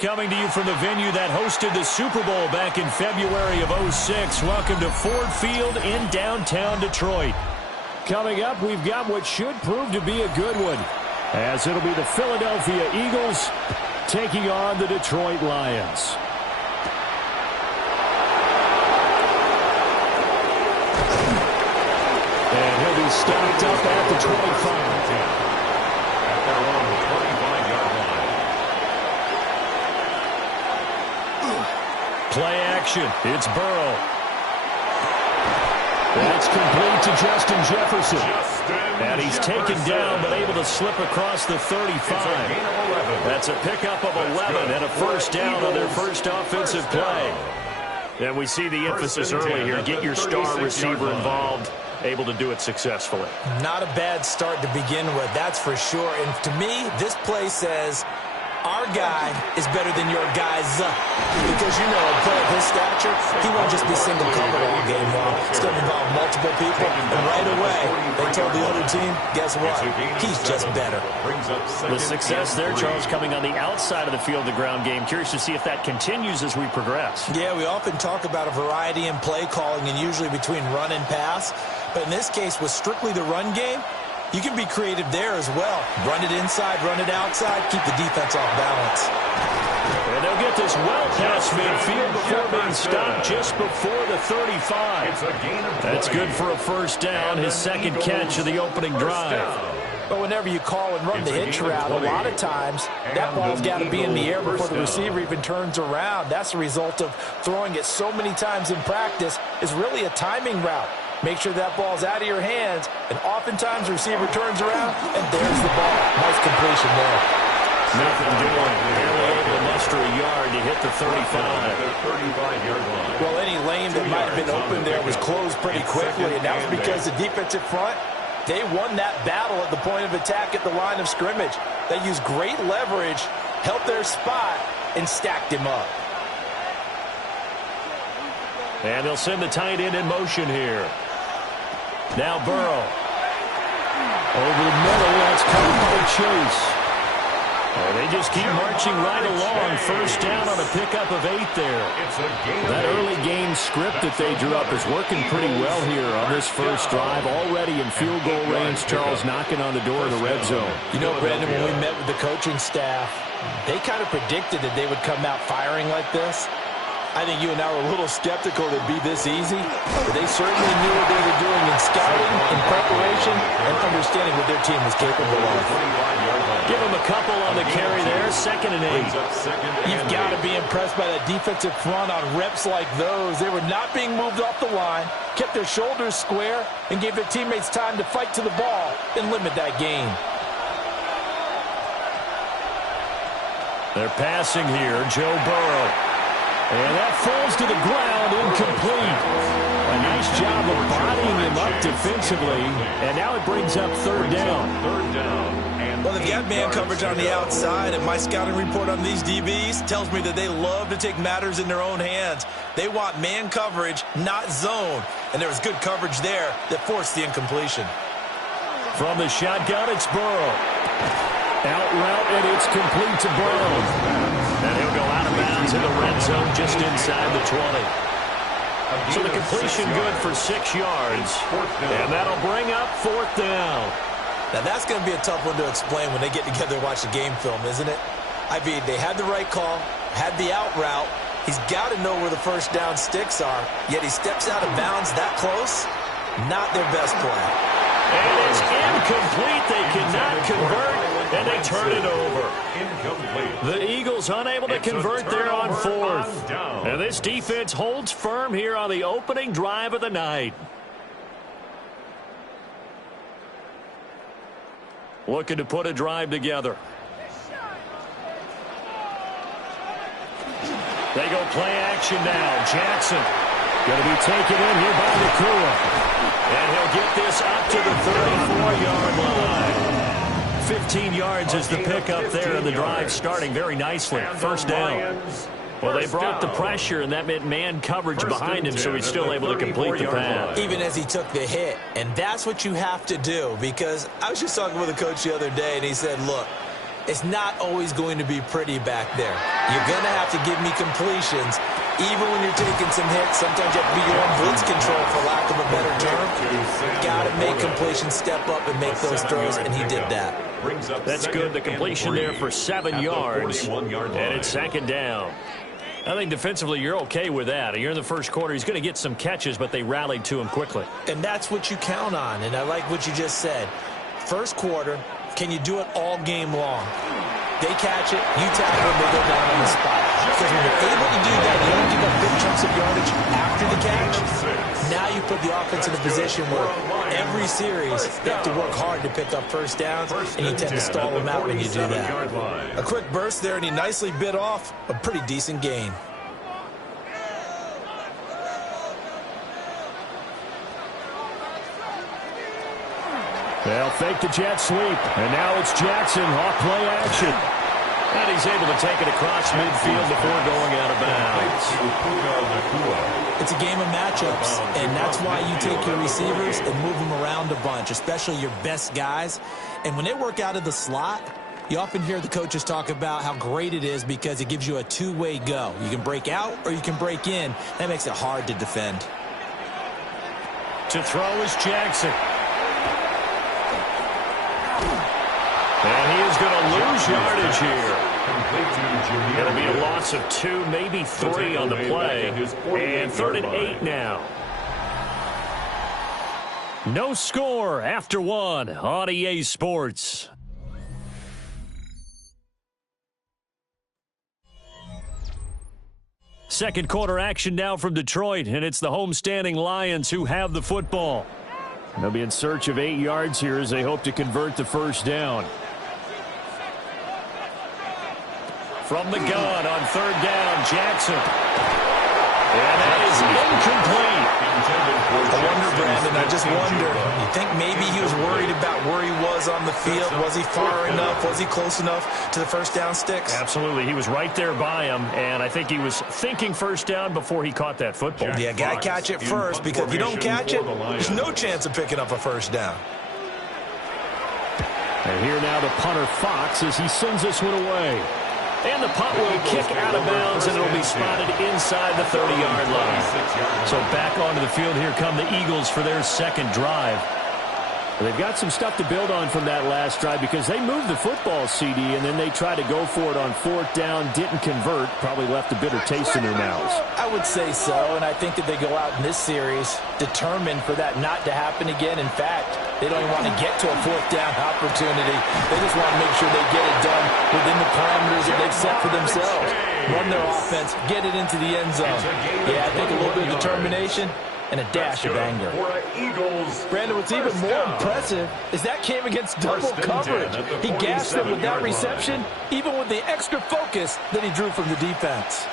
Coming to you from the venue that hosted the Super Bowl back in February of '06. Welcome to Ford Field in downtown Detroit. Coming up, we've got what should prove to be a good one, as it'll be the Philadelphia Eagles taking on the Detroit Lions. And he'll be stopped up at the 25. At their own 25-yard line. Play action. It's Burrow. That's complete to Justin Jefferson. And he's taken down but able to slip across the 35. That's a pickup of 11 and a first down on their first offensive play. And we see the emphasis early here. Get your star receiver involved. Able to do it successfully. Not a bad start to begin with, that's for sure. And to me, this play says our guy is better than your guys. Because, you know, a player of his stature, he won't just be single covered all game long. It's going to involve multiple people. And right away, they told the other team, guess what? He's just better. The success there, Charles, coming on the outside of the field, the ground game. Curious to see if that continues as we progress. Yeah, we often talk about a variety in play calling and usually between run and pass. But in this case, with strictly the run game, you can be creative there as well. Run it inside, run it outside, keep the defense off balance. And they'll get this well past midfield before being stopped just before the 35. That's good for a first down, his second catch of the opening drive. But whenever you call and run the hitch route, a lot of times that ball's got to be in the air before the receiver even turns around. That's the result of throwing it so many times in practice is really a timing route. Make sure that ball's out of your hands, and oftentimes the receiver turns around, and there's the ball. Nice completion there. Nothing doing. Barely able to muster a yard to hit the 35. Well, any lane that might have been open there was closed pretty quickly, and that was because the defensive front, they won that battle at the point of attack at the line of scrimmage. They used great leverage, held their spot, and stacked him up. And they'll send the tight end in motion here. Now Burrow. Over the middle, that's caught by Chase. And they just keep marching right along. First down on a pickup of 8 there. That early game script that they drew up is working pretty well here on this first drive. Already in field goal range, Charles knocking on the door of the red zone. You know, Brandon, when we met with the coaching staff, they kind of predicted that they would come out firing like this. I think you and I were a little skeptical that it'd be this easy, but they certainly knew what they were doing in scouting, in preparation, and understanding what their team was capable of. Give them a couple on the carry there, 2nd and 8. You've got to be impressed by that defensive front on reps like those. They were not being moved off the line, kept their shoulders square, and gave their teammates time to fight to the ball and limit that gain. They're passing here, Joe Burrow. And that falls to the ground, incomplete. A nice job of bodying him up defensively, and now it brings up 3rd down. Well, they've got man coverage on the outside, and my scouting report on these DBs tells me that they love to take matters in their own hands. They want man coverage, not zone, and there was good coverage there that forced the incompletion. From the shotgun, it's Burrow. Out route, and it's complete to Brown. And he'll go out of bounds in the red zone just inside the 20. So the completion good for 6 yards. And that'll bring up 4th down. Now that's going to be a tough one to explain when they get together and watch the game film, isn't it? I mean, they had the right call, had the out route. He's got to know where the first down sticks are, yet he steps out of bounds that close. Not their best play. And it's incomplete. They cannot convert, and they turn it over. The Eagles unable to convert there on 4th. And this defense holds firm here on the opening drive of the night. Looking to put a drive together. They go play action now. Jackson going to be taken in here by Nakua. And he'll get this up to the 34-yard line. 15 yards is the pickup there, and the drive starting very nicely. First down. Well, they brought the pressure, and that meant man coverage behind him, so he's still able to complete the pass. Even as he took the hit, and that's what you have to do, because I was just talking with a coach the other day, and he said, look, it's not always going to be pretty back there. You're going to have to give me completions, even when you're taking some hits. Sometimes you have to be your own blitz control, for lack of a better term. Got to make completions, step up and make those throws, and he did that. That's good. The completion there for 7 yards, and it's second down. I think defensively you're okay with that. You're in the first quarter. He's going to get some catches, but they rallied to him quickly. And that's what you count on, and I like what you just said. First quarter, can you do it all game long? They catch it, you tackle them, they go down on the spot. Because when you're able to do that, you don't give up big chunks of yardage after the catch. Now you put the offense in a position where every series they have to work hard to pick up first downs, and you tend to stall them out when you do that. A quick burst there, and he nicely bit off a pretty decent gain. They'll fake the jet sweep, and now it's Jackson off play action. And he's able to take it across midfield before going out of bounds. It's a game of matchups, and that's why you take your receivers and move them around a bunch, especially your best guys. And when they work out of the slot, you often hear the coaches talk about how great it is because it gives you a two-way go. You can break out or you can break in. That makes it hard to defend. To throw is Jackson. And he is going to lose yardage here. Going to be a loss of 2, maybe 3 on the play. And 3rd and 8 now. No score after 1 on EA Sports. Second quarter action now from Detroit, and it's the homestanding Lions who have the football. They'll be in search of 8 yards here as they hope to convert the first down. From the gun on 3rd down, Jackson. And that is incomplete. I wonder, Brandon, I just wonder, you think maybe he was worried about where he was on the field? Was he far enough? Was he close enough to the first down sticks? Absolutely. He was right there by him, and I think he was thinking first down before he caught that football. Yeah, got to catch it first, because if you don't catch it, there's no chance of picking up a first down. And here now the punter, Fox, as he sends this one away. And the punt will kick out of bounds, and it'll be spotted inside the 30-yard line. So back onto the field, here come the Eagles for their second drive. Well, they've got some stuff to build on from that last drive because they moved the football, CD, and then they tried to go for it on 4th down, didn't convert, probably left a bitter taste in their mouths. I would say so, and I think that they go out in this series determined for that not to happen again. In fact, they don't even want to get to a 4th down opportunity. They just want to make sure they get it done within the parameters that they've set for themselves. Run their offense, get it into the end zone. Yeah, I think a little bit of determination and a dash of anger. Brandon, what's even more impressive is that came against double coverage. He gashed them with that reception, even with the extra focus that he drew from the defense.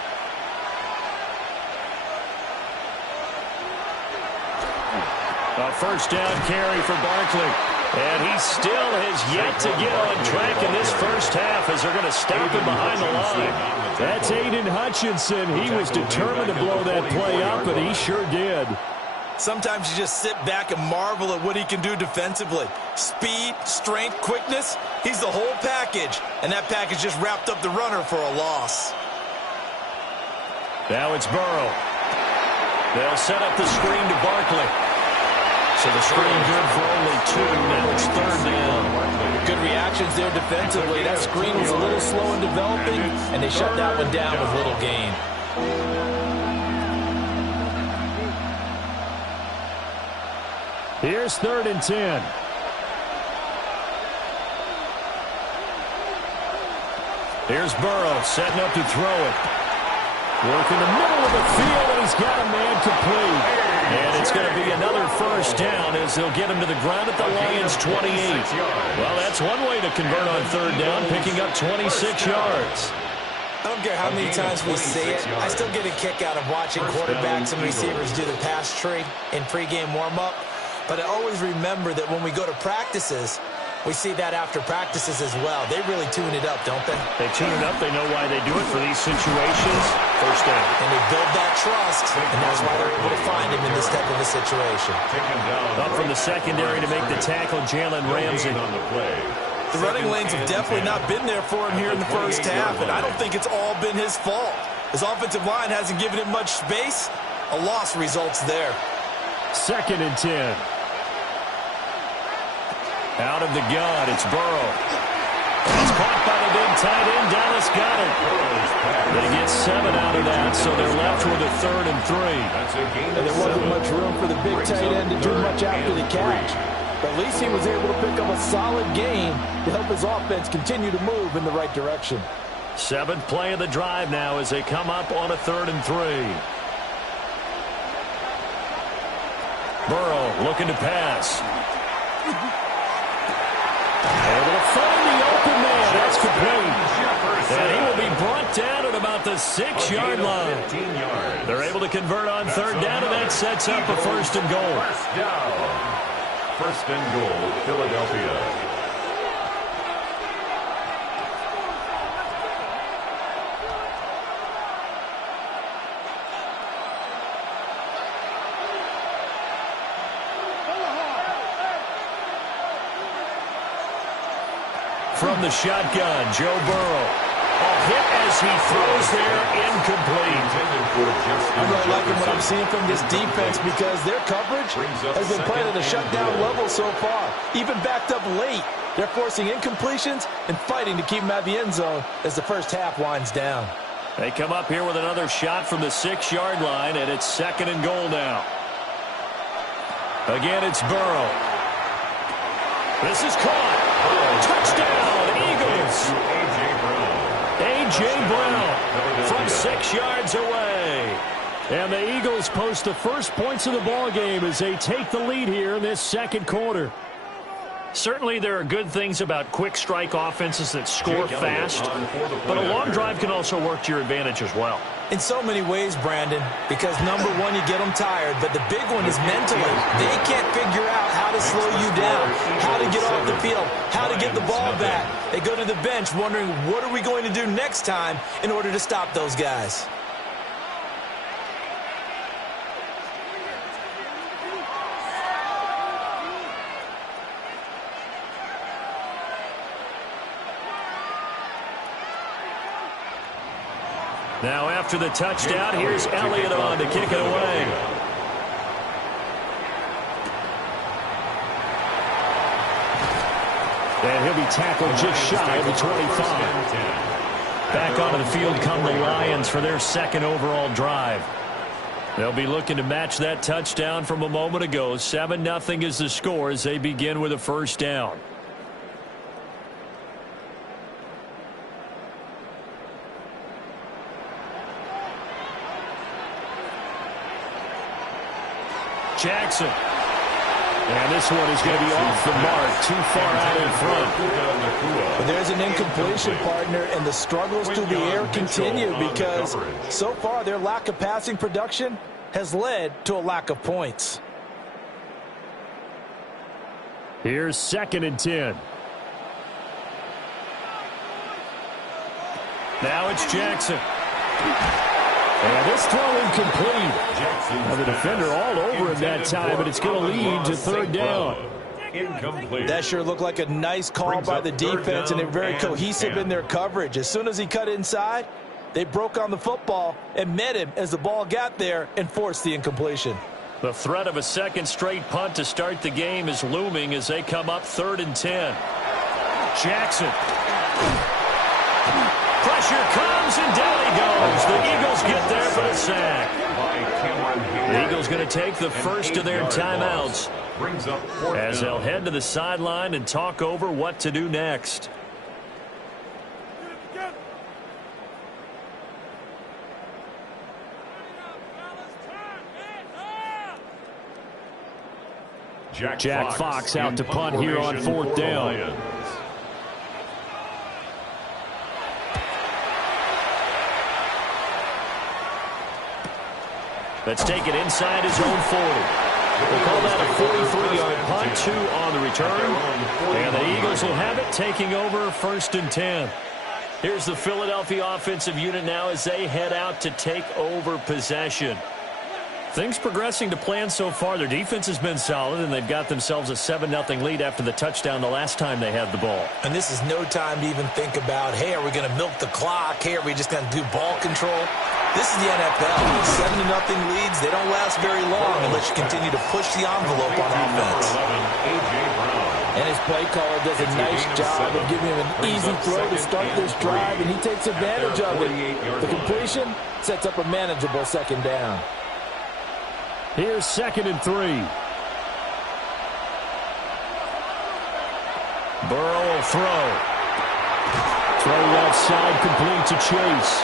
A first down carry for Barkley. And he still has yet to get on track in this first half as they're going to stop him behind the line. That's Aiden Hutchinson. He was determined to blow that play up, and he sure did. Sometimes you just sit back and marvel at what he can do defensively. Speed, strength, quickness, he's the whole package. And that package just wrapped up the runner for a loss. Now it's Burrow. They'll set up the screen to Barkley. So the screen good for only 2. Now it's 3rd down. Good reactions there defensively. That screen was a little slow in developing, and they shut that one down with little gain. Here's 3rd and 10. Here's Burrow setting up to throw it. Work in the middle of the field, and he's got a man complete. And it's going to be another first down as they'll get him to the ground at the Lions' 28. Well, that's one way to convert on 3rd down, picking up 26 yards. I don't care how many times we say it, I still get a kick out of watching quarterbacks and receivers do the pass tree in pregame warm-up. But I always remember that when we go to practices, we see that after practices as well. They really tune it up, don't they? They tune it up. They know why they do it for these situations. First down. And they build that trust, and that's why they're able to find him in this type of a situation. Up from the secondary to make the tackle, Jalen Ramsey. On the play. The running lanes have definitely not been there for him here in the first half, and I don't think it's all been his fault. His offensive line hasn't given him much space. A loss results there. 2nd and 10. Out of the gun, it's Burrow. It's caught by the big tight end, Dallas Goedert. They get 7 out of that, so they're left with a 3rd and 3. And there wasn't much room for the big tight end to do much after the catch. But at least he was able to pick up a solid gain to help his offense continue to move in the right direction. 7th play of the drive now as they come up on a 3rd and 3. Burrow looking to pass. Able to find the open man. That's complete. And he will be brought down at about the 6-yard line. They're able to convert on 3rd down, and that sets up a 1st and goal. 1st and goal, Philadelphia. From the shotgun, Joe Burrow. A hit as he throws there, incomplete. I'm not liking what I'm seeing from this defense because their coverage has been playing at a shutdown level so far. Even backed up late, they're forcing incompletions and fighting to keep them out of the end zone as the first half winds down. They come up here with another shot from the 6-yard line, and it's 2nd and goal now. Again, it's Burrow. This is caught. Touchdown, Eagles. A.J. Brown from 6 yards away. And the Eagles post the first points of the ball game as they take the lead here in this 2nd quarter. Certainly there are good things about quick strike offenses that score fast, but a long drive can also work to your advantage as well. In so many ways, Brandon, because number one, you get them tired, but the big one is mentally. They can't figure out how to slow you down, how to get off the field, how to get the ball back. They go to the bench wondering, what are we going to do next time in order to stop those guys? Now after the touchdown, here's Elliott on to kick it away. And he'll be tackled just shy of the 25. Back onto the field come the Lions for their 2nd overall drive. They'll be looking to match that touchdown from a moment ago. 7-0 is the score as they begin with a 1st down. Jackson. And this one is going to be off the mark, too far out in front. But there's an incompletion, partner, and the struggles through the air continue because so far their lack of passing production has led to a lack of points. Here's 2nd and 10. Now it's Jackson. And this throw incomplete. Now the defender all over him that time, but it's going to lead to 3rd down. Incomplete. That sure looked like a nice call by the defense, and they're very cohesive in their coverage. As soon as he cut inside, they broke on the football and met him as the ball got there and forced the incompletion. The threat of a 2nd straight punt to start the game is looming as they come up 3rd and 10. Jackson. Pressure comes, and down he goes. The Eagles get there for the sack. The Eagles going to take the first of their timeouts as they'll head to the sideline and talk over what to do next. Jack Fox out to punt here on 4th down. Let's take it inside his own 40. We'll call that a 43-yard punt, 2 on the return. And the Eagles will have it, taking over 1st and 10. Here's the Philadelphia offensive unit now as they head out to take over possession. Things progressing to plan so far. Their defense has been solid, and they've got themselves a 7-0 lead after the touchdown the last time they had the ball. And this is no time to even think about, hey, are we going to milk the clock? Hey, are we just going to do ball control? This is the NFL. 7-0 leads, they don't last very long unless you continue to push the envelope on offense. And his play caller does a nice job of giving him an easy throw to start this drive, and he takes advantage of it. The completion sets up a manageable second down. Here's 2nd and 3. Burrow will throw. Throw left side, complete to Chase.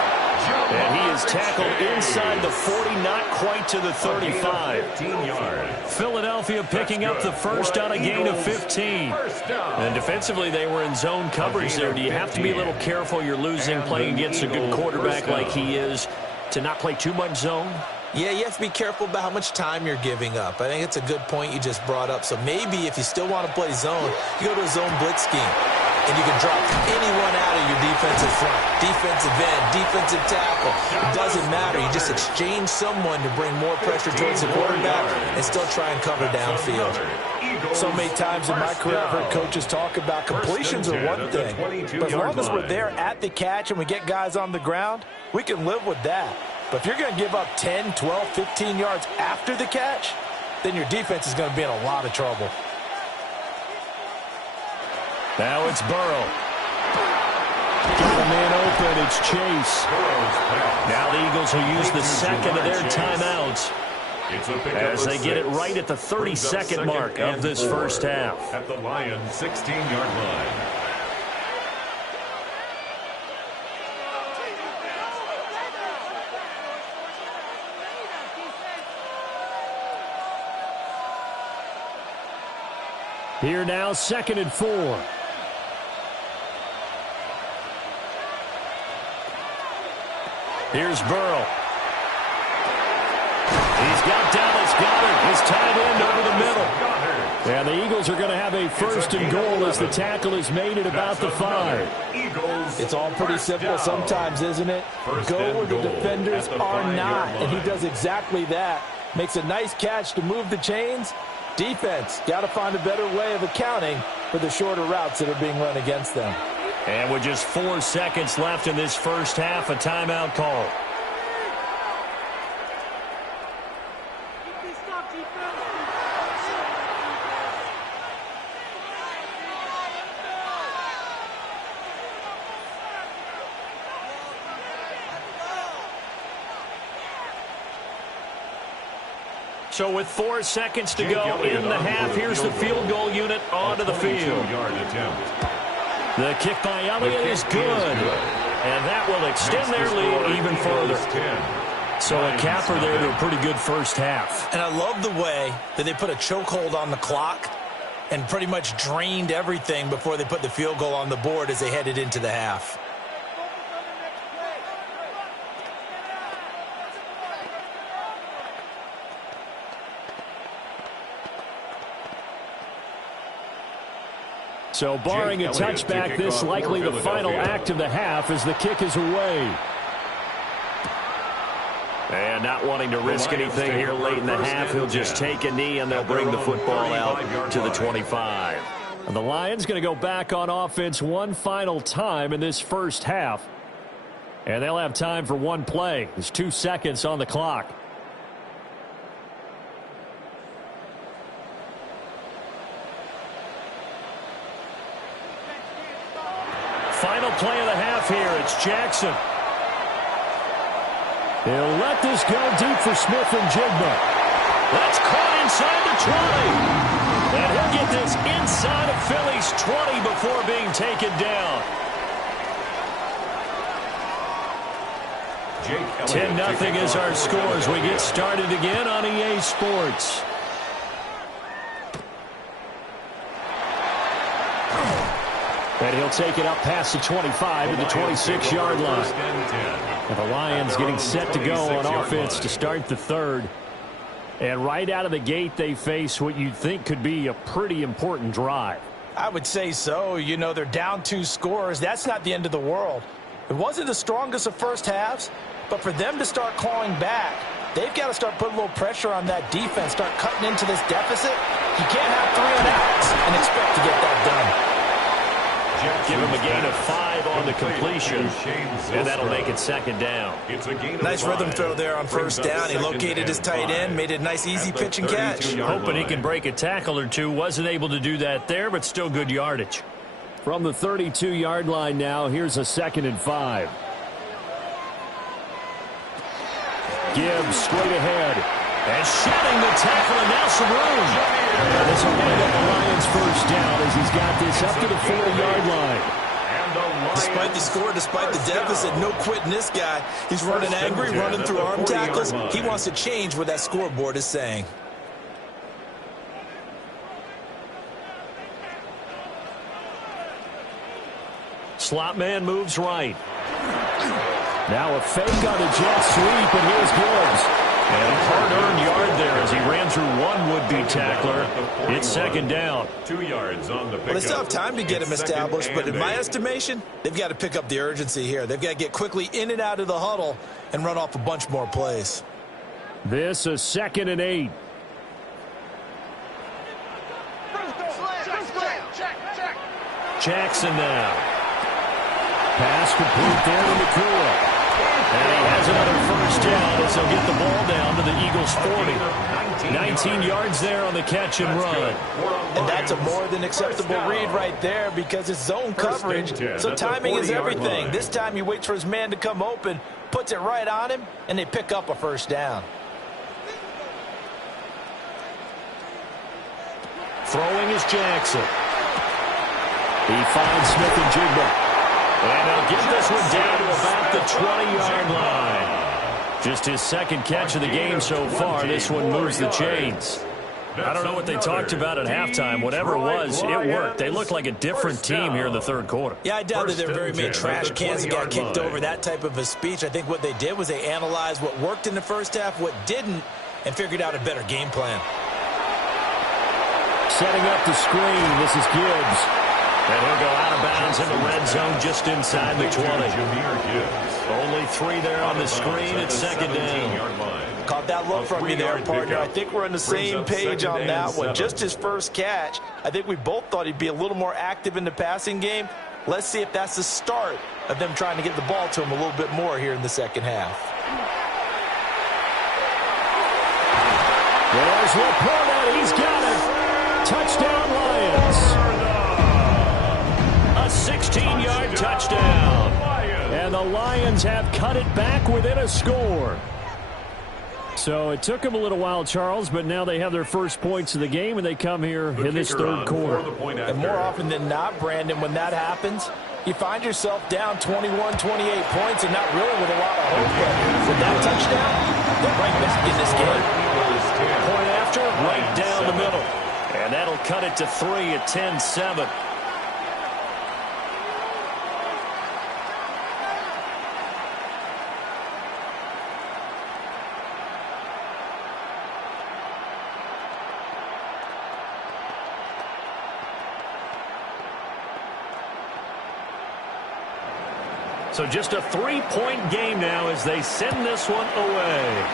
And he is tackled inside the 40, not quite to the 35. Philadelphia picking up the first on a gain of 15. And defensively, they were in zone coverage there. Do you have to be a little careful? You're losing playing against a good quarterback like he is to not play too much zone? Yeah, you have to be careful about how much time you're giving up. I think it's a good point you just brought up. So maybe if you still want to play zone, you go to a zone blitz scheme. And you can drop anyone out of your defensive front. Defensive end, defensive tackle. It doesn't matter. You just exchange someone to bring more pressure towards the quarterback and still try and cover downfield. So many times in my career, I've heard coaches talk about completions are one thing. But as long as we're there at the catch and we get guys on the ground, we can live with that. But if you're going to give up 10, 12, 15 yards after the catch, then your defense is going to be in a lot of trouble. Now it's Burrow. Got a man open. It's Chase. Now the Eagles will use the second of their timeouts as they get it right at the 32nd mark of this first half. At the Lions' 16-yard line. Here now, 2nd and 4. Here's Burrow. He's got Dallas Goedert, his tight end over the middle. And the Eagles are going to have a 1st and goal as the tackle is made at about the 5. It's all pretty simple sometimes, isn't it? Go where the defenders are not, and he does exactly that. Makes a nice catch to move the chains. Defense, got to find a better way of accounting for the shorter routes that are being run against them. And with just 4 seconds left in this first half, a timeout call. So with 4 seconds to go in the half, here's the field goal unit onto the field. The kick by Elliott is good, and that will extend their lead even further. So a capper there to a pretty good first half. And I love the way that they put a chokehold on the clock and pretty much drained everything before they put the field goal on the board as they headed into the half. So barring a touchback, this likely the final act of the half as the kick is away. And not wanting to risk anything here late in the half, he'll just take a knee and they'll bring the football out to the 25. And the Lions going to go back on offense one final time in this first half. And they'll have time for one play. There's 2 seconds on the clock. Final play of the half here. It's Jackson. He'll let this go deep for Smith and Jigba. That's caught inside the 20. And he'll get this inside of Philly's 20 before being taken down. 10-0 is our score as we get started again on EA Sports. And he'll take it up past the 25 to the 26-yard line. And the Lions getting set to go on offense to start the third. And right out of the gate, they face what you'd think could be a pretty important drive. I would say so. You know, they're down 2 scores. That's not the end of the world. It wasn't the strongest of first halves, but for them to start clawing back, they've got to start putting a little pressure on that defense, start cutting into this deficit. You can't have 3 and outs and expect to get that done. Give him a gain of 5 on the completion, and that'll make it second down. Nice rhythm throw there on first down. He located his tight end, made it a nice, easy pitch and catch. Hoping he can break a tackle or two. Wasn't able to do that there, but still good yardage. From the 32-yard line now, here's a 2nd and 5. Gibbs straight ahead. And shedding the tackle, and now some room. And this will wind up the Lions' first down as he's got this up to the 40-yard line. Despite the score, despite the deficit, no quitting this guy. He's running angry, running through arm tackles. He wants to change what that scoreboard is saying. Slot man moves right. Now a fake on the jet sweep, and here's Gibbs. And a hard-earned yard there as he ran through one would-be tackler. It's second down. 2 yards on the pickup. Well, they still have time to get him established, but in my estimation, they've got to pick up the urgency here. They've got to get quickly in and out of the huddle and run off a bunch more plays. This a 2nd and 8. Jackson now. Pass complete there to Nakua. And he has another first down as he'll get the ball down to the Eagles' 40. 19 yards there on the catch and run. And that's a more than acceptable read right there because it's zone coverage, so timing is everything. This time he waits for his man to come open, puts it right on him, and they pick up a first down. Throwing is Jackson. He finds Smith and Jigba. And they'll get this one down to about the 20-yard line. Just his 2nd catch of the game so far. This one moves the chains. I don't know what they talked about at halftime. Whatever it was, it worked. They looked like a different team here in the 3rd quarter. Yeah, I doubt that they're very many trash cans that got kicked over, that type of a speech. I think what they did was they analyzed what worked in the first half, what didn't, and figured out a better game plan. Setting up the screen, this is Gibbs. And he'll go out of bounds in the red zone just inside the 20. Only 3 there on the screen. It's second down. Caught that look from me there, partner. I think we're on the same page on that one. Just his first catch. I think we both thought he'd be a little more active in the passing game. Let's see if that's the start of them trying to get the ball to him a little bit more here in the second half. There's Laporta. He's got it. Touchdown, Lions. A 16-yard touchdown. And the Lions have cut it back within a score. So it took them a little while, Charles, but now they have their first points of the game, and they come here in this 3rd quarter. And more often than not, Brandon, when that happens, you find yourself down 21, 28 points and not really with a lot of hope. But with that touchdown, they're right back in this game. Point after, right down the middle. And that'll cut it to 3 at 10-7. So just a 3-point game now as they send this one away.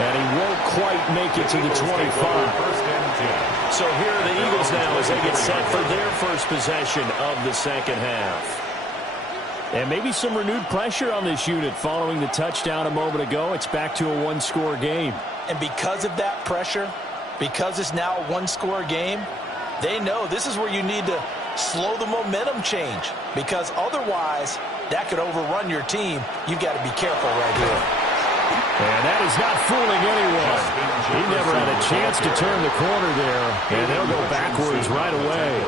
And he won't quite make it to the 25. So here are the Eagles now as they get set for their first possession of the second half. And maybe some renewed pressure on this unit following the touchdown a moment ago. It's back to a one-score game. And because of that pressure, because it's now a one-score game, they know this is where you need to slow the momentum change, because otherwise that could overrun your team. You've got to be careful right here. And that is not fooling anyone. He never had a chance to turn the corner there, and they'll go backwards right away.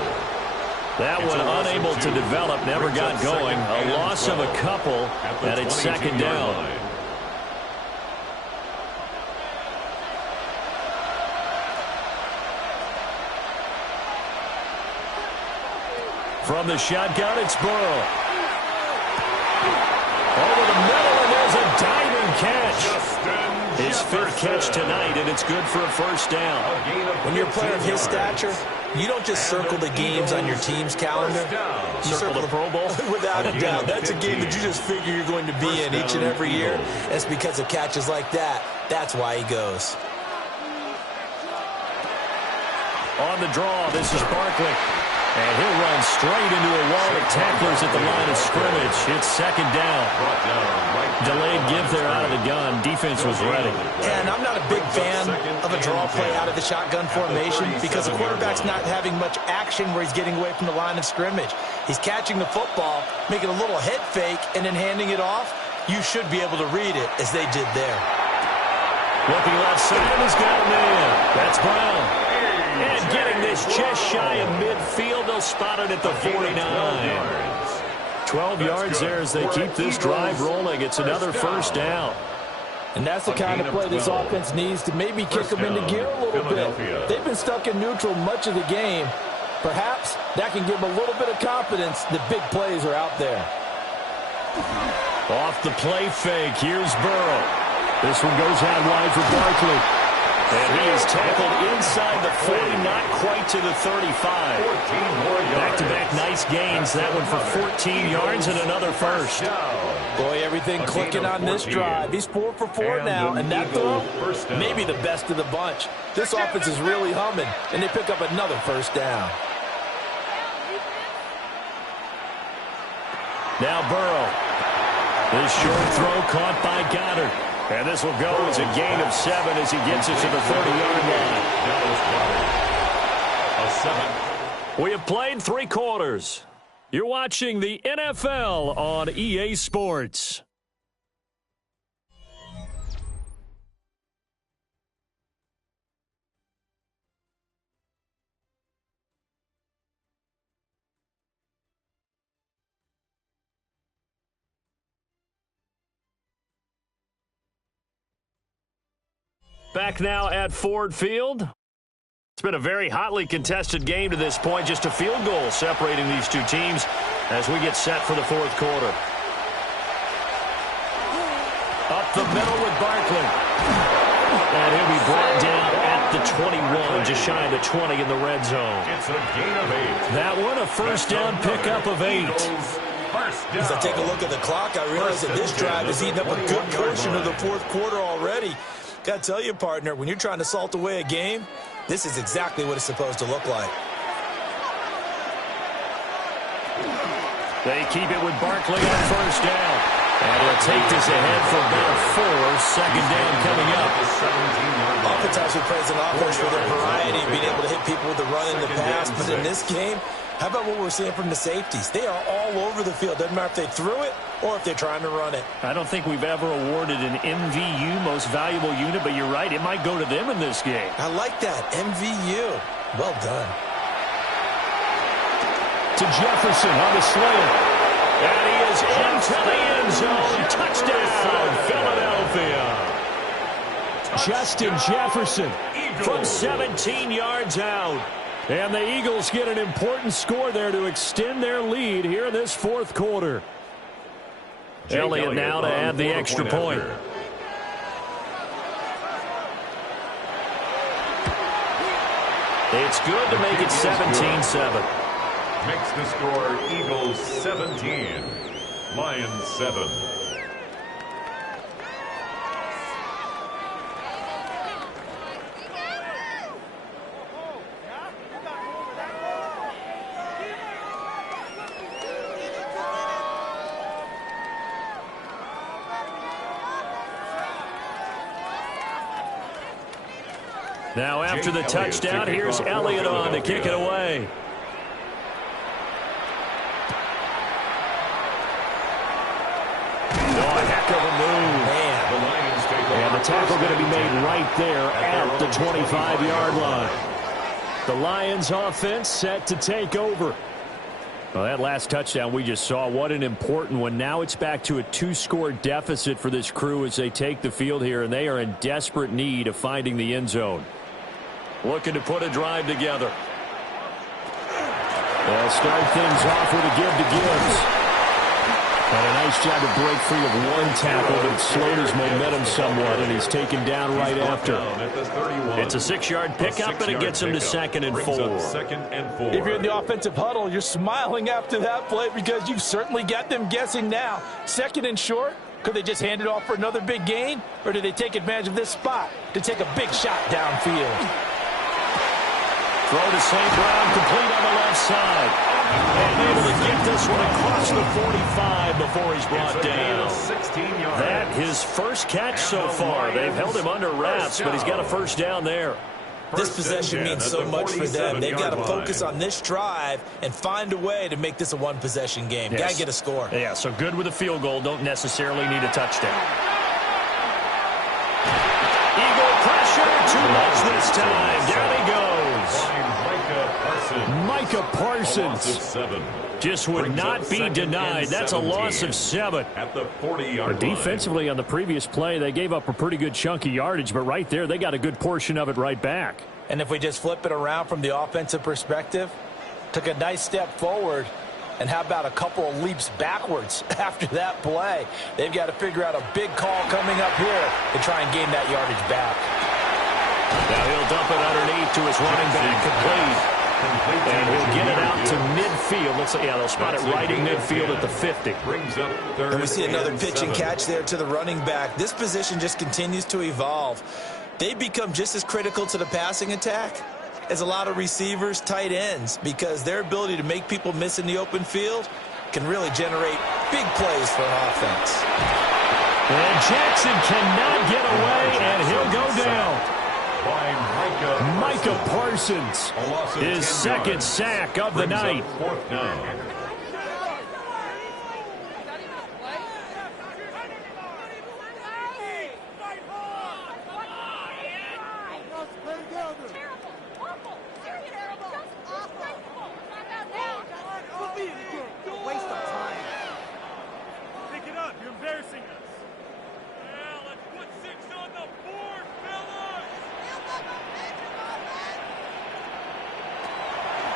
That one unable to develop, never got going. A loss of a couple, and it's second down. From the shotgun, it's Burrow. Over the middle, and there's a diving catch. His his fifth catch tonight, and it's good for a first down. When you're a player of his stature, you don't just circle the games on your team's calendar. You circle the Pro Bowl. Without a doubt. That's a game that you just figure you're going to be in each and every year. And it's because of catches like that. That's why he goes. On the draw, this is Barkley. And he'll run straight into a wall of tacklers at the line of scrimmage. It's second down. Delayed give there out of the gun. Defense was ready. And I'm not a big fan of a draw play out of the shotgun formation because the quarterback's not having much action where he's getting away from the line of scrimmage. He's catching the football, making a little head fake, and then handing it off. You should be able to read it as they did there. Looking left side, and he's got a man. That's Brown. And getting this just shy of midfield, they'll spot it at the 49. 12 yards there as they keep this drive rolling. It's another first down. And that's the kind of play this offense needs to maybe kick them into gear a little bit. They've been stuck in neutral much of the game. Perhaps that can give them a little bit of confidence that big plays are out there. Off the play fake, here's Burrow. This one goes out wide for Barkley. And he is tackled inside the 40, not quite to the 35. Back-to-back nice gains. That one for 14 yards and another first. Boy, everything clicking on this drive. He's 4 for 4 now, and that throw, maybe the best of the bunch. This offense is really humming, and they pick up another first down. Now Burrow. This short throw caught by Goddard. And this will go as a gain of 7 as he gets it to the 30-yard line. We have played 3 quarters. You're watching the NFL on EA Sports. Back now at Ford Field. It's been a very hotly contested game to this point. Just a field goal separating these two teams as we get set for the fourth quarter. Up the middle with Barkley. And he'll be brought down at the 21, just shy of the 20 in the red zone. It's a gain of 8. That one, a first down pickup of 8. As I take a look at the clock, I realize that this drive has eaten up a good portion of the fourth quarter already. Got to tell you, partner, when you're trying to salt away a game, this is exactly what it's supposed to look like. They keep it with Barkley on first down. And he'll take this ahead for about 4. Second down coming up. Oftentimes we praise an offense for their variety, being able to hit people with the run and the pass. But in this game, how about what we're seeing from the safeties? They are all over the field. Doesn't matter if they threw it or if they're trying to run it. I don't think we've ever awarded an MVU, most valuable unit, but you're right, it might go to them in this game. I like that, MVU. Well done. To Jefferson on the slant. And he is into the end zone. Touchdown, Philadelphia. Justin Jefferson from 17 yards out. And the Eagles get an important score there to extend their lead here in this fourth quarter. Elliott now to add the extra point. It's good to make it 17-7. Makes the score Eagles 17, Lions 7. Now after the touchdown, here's Elliott on to kick it away. And the tackle going to be made right there at the 25-yard line. The Lions offense set to take over. Well, that last touchdown we just saw, what an important one. Now it's back to a 2-score deficit for this crew as they take the field here, and they are in desperate need of finding the end zone. Looking to put a drive together. They'll start things off with a give to Gibbs. And a nice job to break free of one tackle, but it slowed his momentum somewhat, and he's taken down right after. It's a 6-yard pickup, and it gets him to 2nd and 4. If you're in the offensive huddle, you're smiling after that play because you've certainly got them guessing now. 2nd and short, could they just hand it off for another big gain, or do they take advantage of this spot to take a big shot downfield? Throw to St. Brown, complete on the left side. And able to get this one across the 45 before he's brought down. That his first catch so far. They've held him under wraps, but he's got a first down there. This possession means so much for them. They've got to focus on this drive and find a way to make this a one-possession game. Got to get a score. Yeah, so good with a field goal. Don't necessarily need a touchdown. Eagle pressure. Too much this time. Down he goes. Micah Parsons just would not be denied. That's a loss of 7. At the 40-yard line. Defensively on the previous play, they gave up a pretty good chunk of yardage, but right there, they got a good portion of it right back. And if we just flip it around from the offensive perspective, took a nice step forward, and how about a couple of leaps backwards after that play? They've got to figure out a big call coming up here to try and gain that yardage back. Now he'll dump it underneath to his running back, complete. And he'll get it out to midfield. Looks like, yeah, they'll spot it right in midfield at the 50. And we see another pitch and catch there to the running back. This position just continues to evolve. They become just as critical to the passing attack as a lot of receivers, tight ends, because their ability to make people miss in the open field can really generate big plays for an offense. And Jackson cannot get away, and he'll go down. Micah Parsons, his 2nd sack of the night.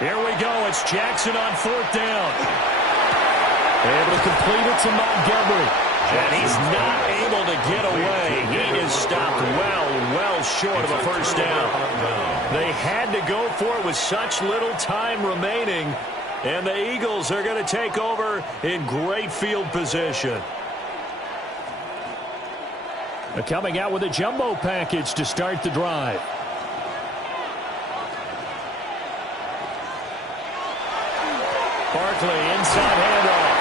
Here we go. It's Jackson on 4th down. Able to complete it to Montgomery. And he's not able to get away. He is stopped well short of a first down. They had to go for it with such little time remaining. And the Eagles are going to take over in great field position. They're coming out with a jumbo package to start the drive. Barkley inside handoff.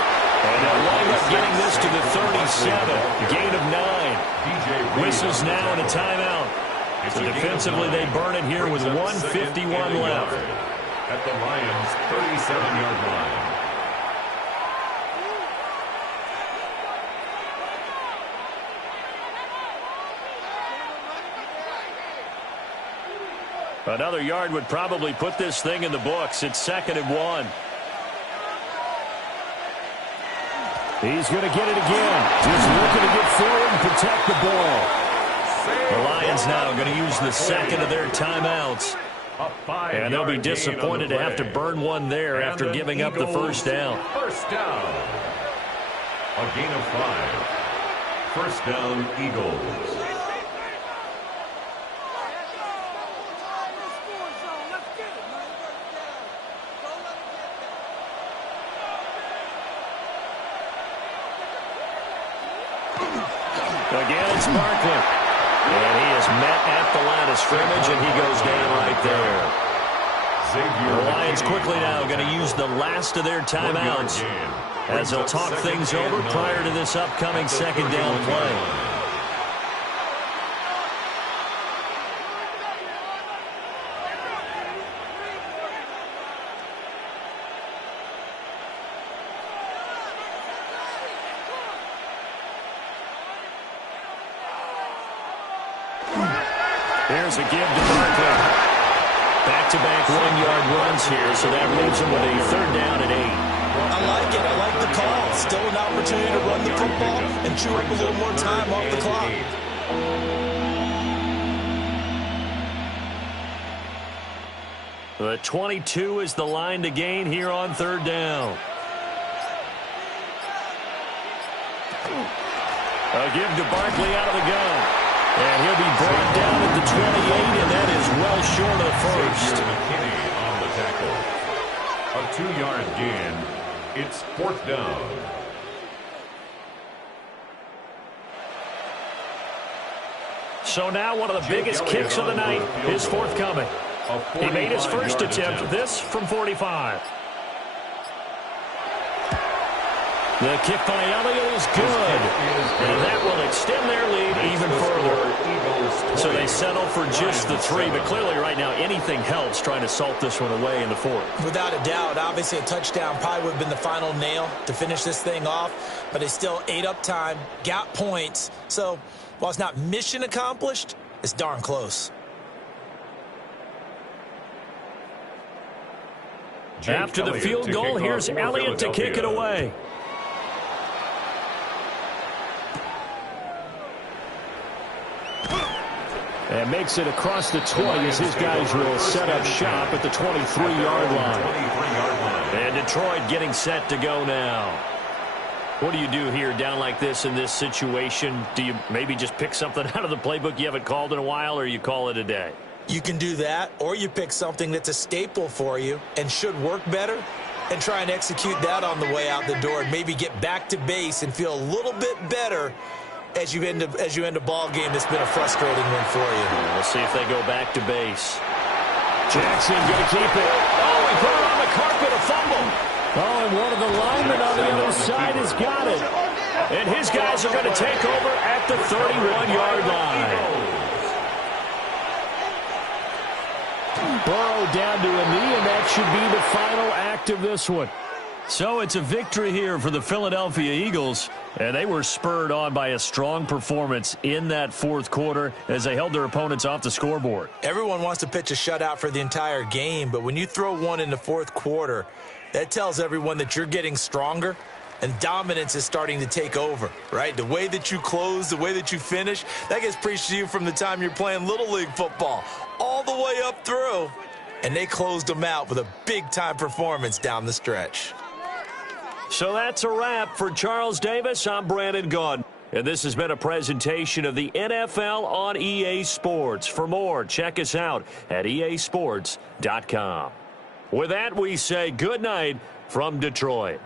And they'll wind up getting this to the 37. Gain of 9. Whistles now and a timeout. So defensively they burn it here with 1:51 left. At the Lions' 37-yard line. Another yard would probably put this thing in the books. It's 2nd and 1. He's going to get it again. Just looking to get forward and protect the ball. The Lions now going to use the 2nd of their timeouts. And they'll be disappointed to have to burn one there after giving up the first down. First down. A gain of 5. First down, Eagles. Again, it's Barkley. And he is met at the line of scrimmage, and he goes down right there. The Lions quickly now going to use the last of their timeouts as they'll talk things over prior to this upcoming 2nd down play. There's a give to Barkley. Back-to-back 1-yard runs here, so that leaves him with a 3rd down and 8. I like it. I like the call. Still an opportunity to run the football and chew up a little more time off the clock. The 22 is the line to gain here on 3rd down. give to Barkley out of the gun. And he'll be brought down at the 28, and that is well short of the first. McKinney on the tackle. A 2-yard gain. It's 4th down. So now one of the biggest kicks of the night is forthcoming. He made his first attempt, this from 45. The kick by Elliott is good, and that will extend their lead even further. So they settle for just the 3, but clearly right now anything helps trying to salt this one away in the 4th. Without a doubt, obviously a touchdown probably would have been the final nail to finish this thing off, but they still ate up time, got points. So while it's not mission accomplished, it's darn close. After the field goal, here's Elliott to kick it away. And makes it across the 20 as his guys will set up shop at the 23-yard line. And Detroit getting set to go now. What do you do here down like this in this situation? Do you maybe just pick something out of the playbook you haven't called in a while, or you call it a day? You can do that, or you pick something that's a staple for you and should work better and try and execute that on the way out the door and maybe get back to base and feel a little bit better as you end a ball game that's been a frustrating one for you. We'll see if they go back to base. Jackson going to keep it. Oh, he put it on the carpet, a fumble. Oh, and one of the linemen on the other side has got it. And his guys are going to take over at the 31-yard line. Burrow down to a knee, and that should be the final act of this one. So it's a victory here for the Philadelphia Eagles, and they were spurred on by a strong performance in that 4th quarter as they held their opponents off the scoreboard. Everyone wants to pitch a shutout for the entire game, but when you throw one in the 4th quarter, that tells everyone that you're getting stronger and dominance is starting to take over, right? The way that you close, the way that you finish, that gets preached to you from the time you're playing Little League football all the way up through, and they closed them out with a big-time performance down the stretch. So that's a wrap for Charles Davis. I'm Brandon Gaudin. And this has been a presentation of the NFL on EA Sports. For more, check us out at easports.com. With that, we say good night from Detroit.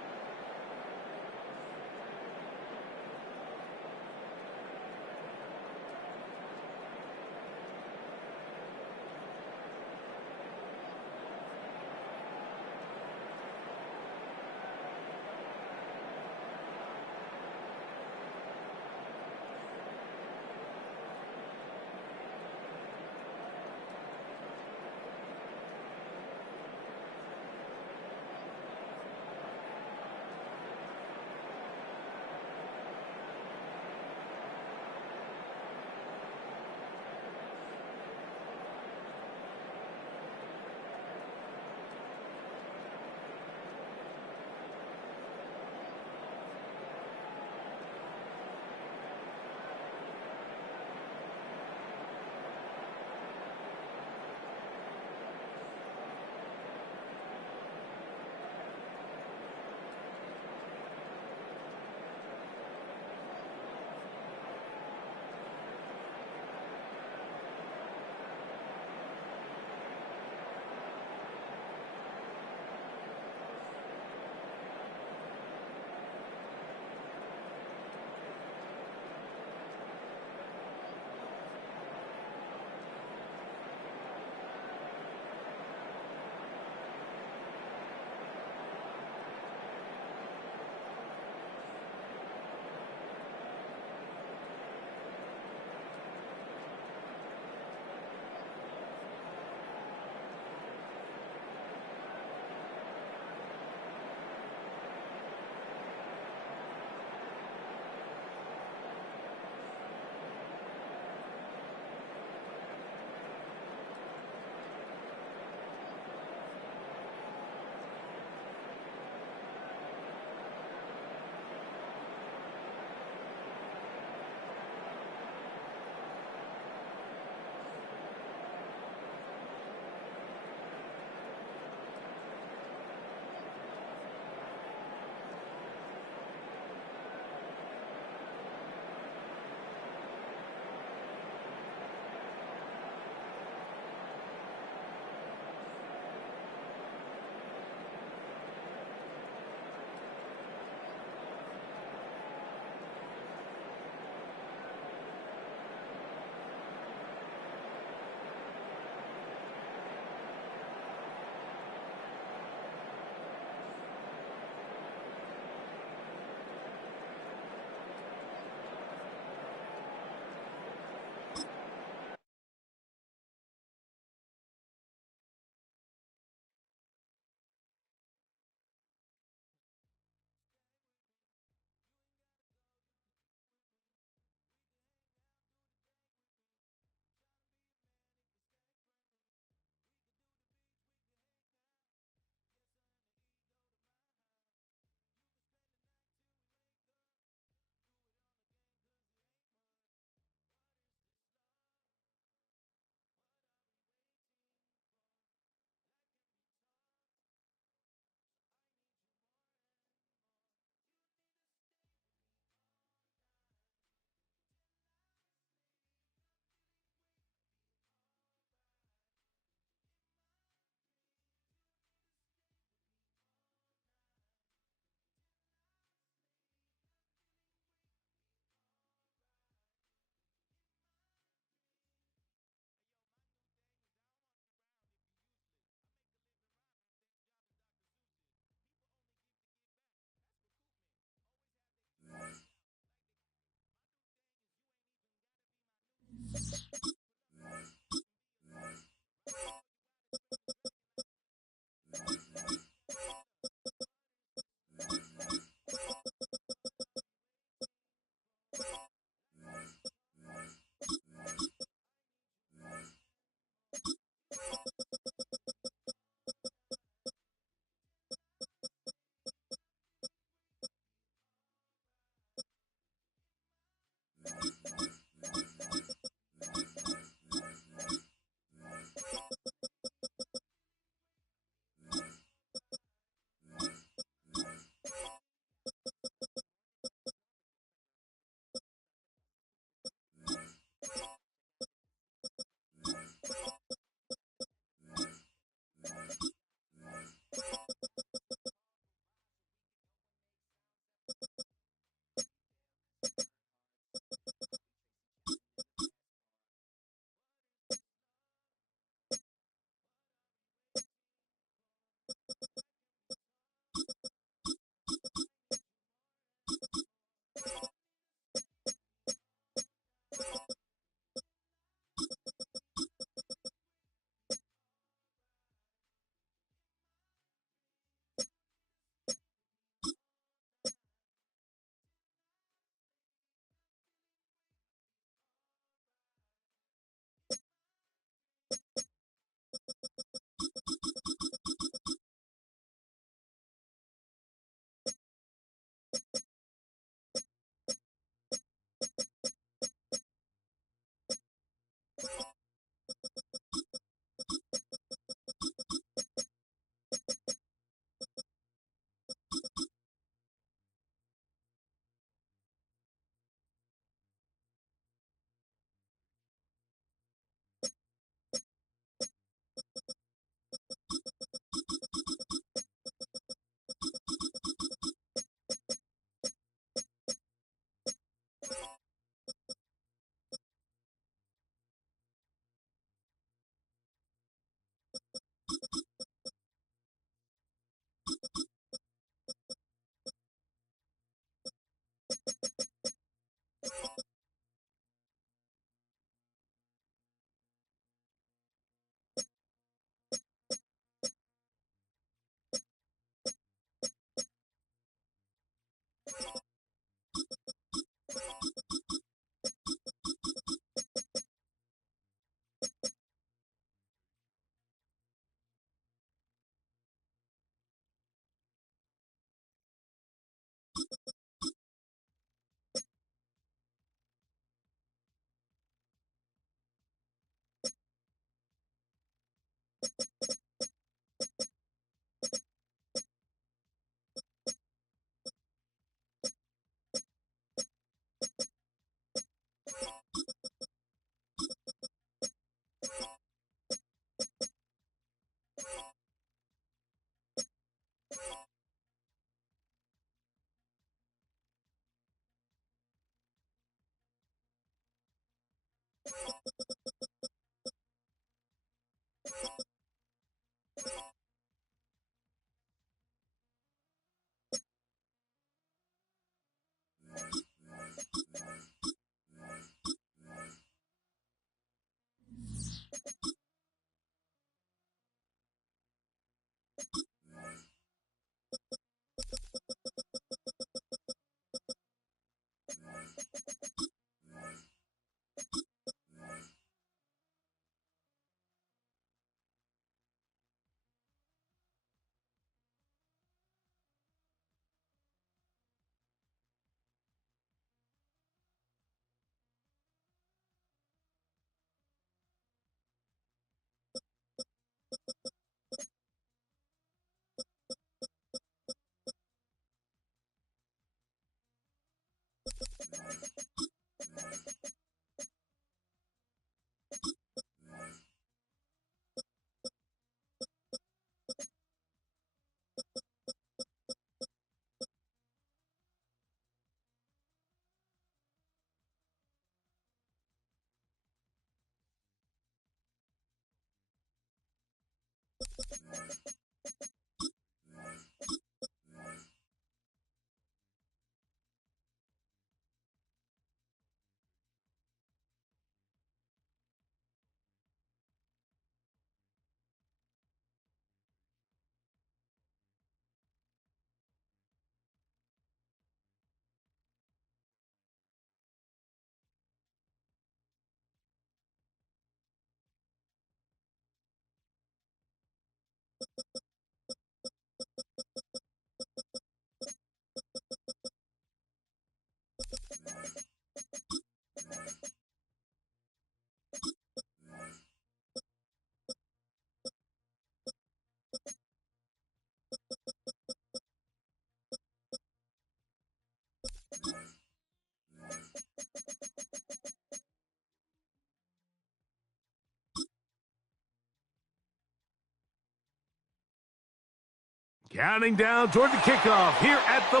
Counting down toward the kickoff here at the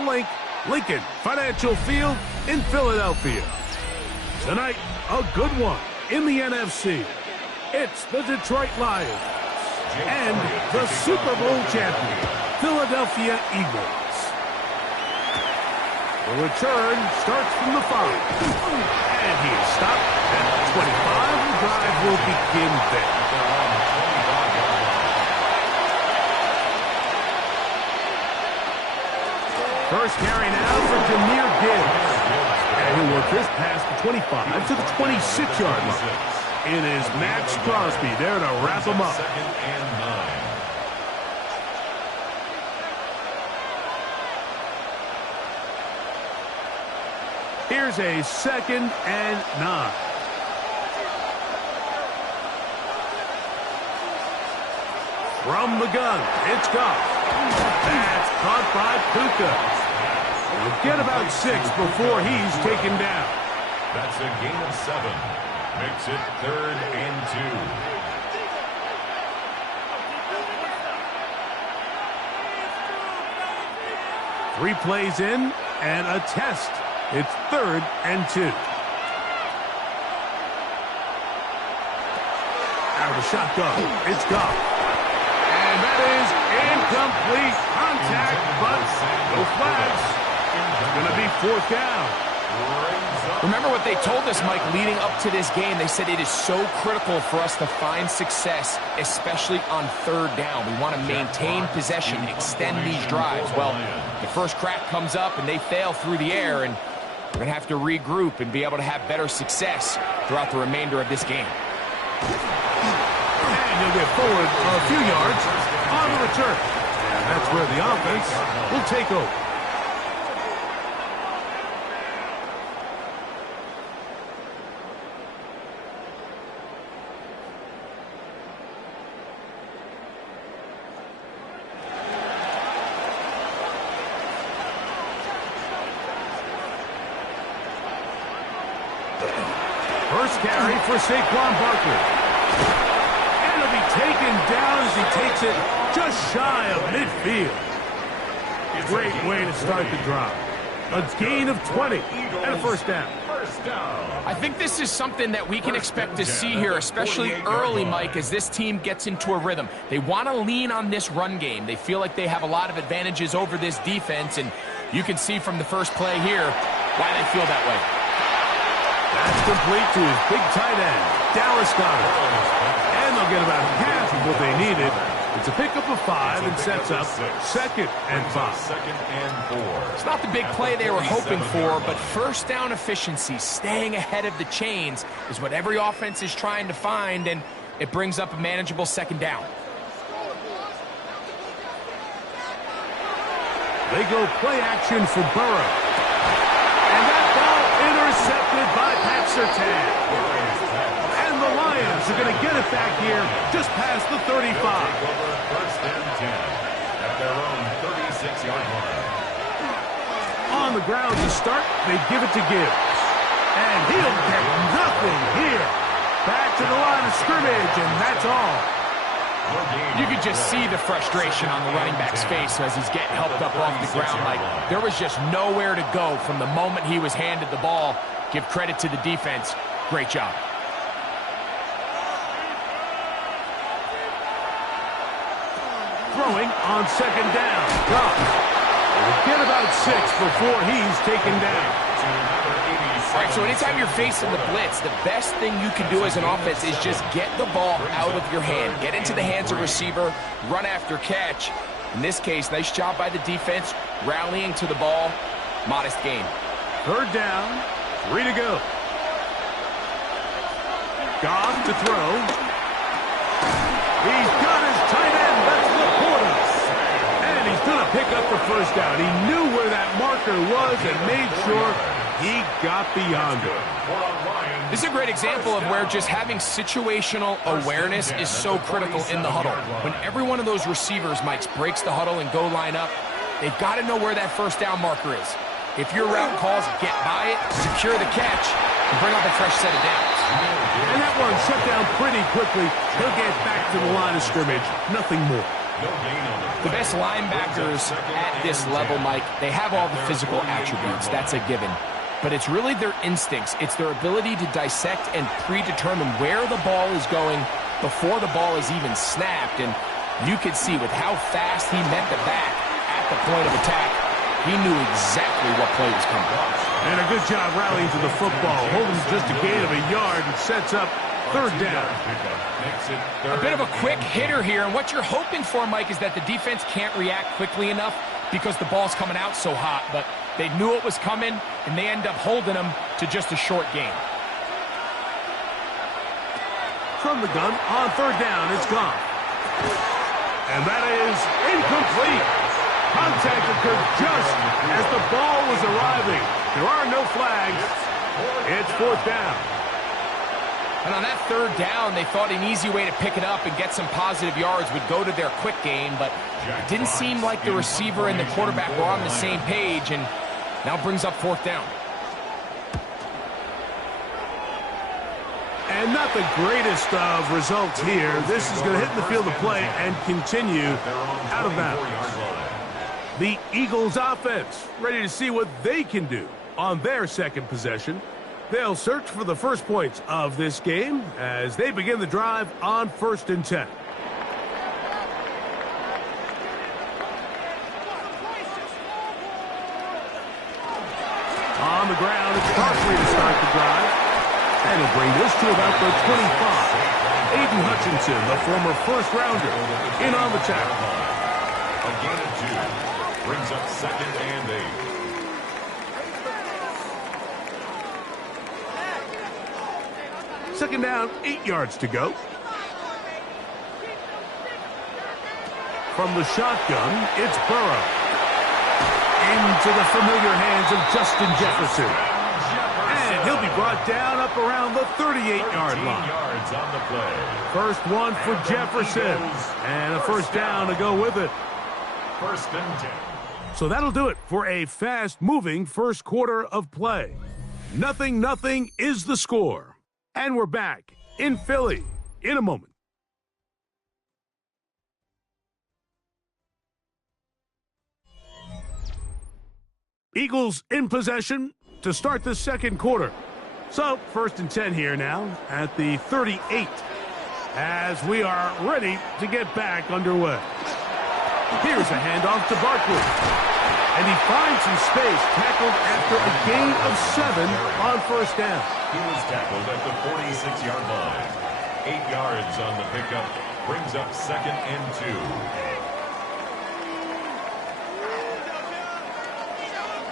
Lincoln Financial Field in Philadelphia. Tonight, a good one in the NFC. It's the Detroit Lions and the Super Bowl champion, Philadelphia Eagles. The return starts from the 5. And he is stopped at the 25. The drive will begin there. First carry now for Jahmyr Gibbs. And he'll work this past the 25 to the 26-yard line. It is Max Crosby there to wrap him up. Second and 9. Here's a 2nd and 9. From the gun, it's Goff. That's caught by Puka. We'll get about 6 before he's taken down. That's a gain of 7. Makes it 3rd and 2. 3 plays in and a test. It's 3rd and 2. Out of the shotgun, it's Goff. And that is incomplete contact, but no flags. It's going to be 4th down. Remember what they told us, Mike, leading up to this game. They said it is so critical for us to find success, especially on 3rd down. We want to maintain possession, extend these drives. Well, the first crack comes up and they fail through the air, and we're going to have to regroup and be able to have better success throughout the remainder of this game. And he'll get forward a few yards on the return. And that's where the offense will take over. First carry for Saquon Barkley. And he'll be taken down as he takes it just shy of midfield. Great way to start the drive. A gain of 20 and a 1st down. I think this is something that we can expect to see here, especially early, Mike, as this team gets into a rhythm. They want to lean on this run game. They feel like they have a lot of advantages over this defense, and you can see from the first play here why they feel that way. That's complete to his big tight end, Dallas Goedert. And they'll get about half of what they needed. It's a pickup of 5 and sets up 2nd and 5. 2nd and 4. It's not the big play they were hoping for, but first down efficiency, staying ahead of the chains, is what every offense is trying to find, and it brings up a manageable 2nd down. They go play action for Burrow. And that ball intercepted by Pat Surtain. And the Lions are going to get it back here just past the 35. 1st and 10 at their own 36-yard line. On the ground to start, they give it to Gibbs. And he'll get nothing here. Back to the line of scrimmage, and that's all. You could just see the frustration on the running back's face as he's getting helped up off the ground. Like, there was just nowhere to go from the moment he was handed the ball. Give credit to the defense. Great job. throwing on second down. Goff will get about 6 before he's taken down. All right, so anytime you're facing the blitz, the best thing you can do as an offense is just get the ball out of your hand. Get into the hands of receiver, run after catch. In this case, nice job by the defense, rallying to the ball. Modest gain. Third down, 3 to go. Goff to throw. He's got his tight end. That's Laporta. And he's going to pick up the first down. He knew where that marker was and made sure he got beyond it. This is a great example of where just having situational awareness is so critical in the huddle. When every one of those receivers, Mike, breaks the huddle and go line up, they've got to know where that first down marker is. If your route calls, get by it, secure the catch, and bring up a fresh set of downs. And that one shut down pretty quickly. He'll get back to the line of scrimmage. Nothing more. The best linebackers at this level, Mike, they have all the physical attributes. That's a given. But it's really their instincts. It's their ability to dissect and predetermine where the ball is going before the ball is even snapped. And you could see with how fast he met the back at the point of attack, he knew exactly what play was coming. And a good job rallying to the football. Holding just a gain of a yard and sets up third down. A bit of a quick hitter here. And what you're hoping for, Mike, is that the defense can't react quickly enough because the ball's coming out so hot. But they knew it was coming, and they end up holding them to just a short gain. From the gun, on third down, it's gone. And that is incomplete. Contact occurred just as the ball was arriving. There are no flags. It's fourth down. And on that third down, they thought an easy way to pick it up and get some positive yards would go to their quick game, but it didn't seem like the receiver and the quarterback were on the same page, and now brings up fourth down. And not the greatest of results here. This is going to hit the field of play and continue out of bounds. The Eagles offense ready to see what they can do on their second possession. They'll search for the first points of this game as they begin the drive on 1st and 10. On the ground, it's Barkley to start the drive. And he'll bring this to about the 25. Aiden Hutchinson, the former first-rounder, in on the tackle. A gain of 2. Brings up 2nd and 8. Second down, 8 yards to go. From the shotgun, it's Burrow. Into the familiar hands of Justin Jefferson. And he'll be brought down up around the 38-yard line. Yards on the play. First one for Jefferson. And a first down to go with it. 1st and 10. So that'll do it for a fast-moving first quarter of play. 0-0 is the score. And we're back in Philly in a moment. Eagles in possession to start the second quarter. So 1st and 10 here now at the 38 as we are ready to get back underway. Here's a handoff to Barkley. And he finds some space, tackled after a gain of 7 on first down. He was tackled at the 46-yard line. 8 yards on the pickup. Brings up 2nd and 2.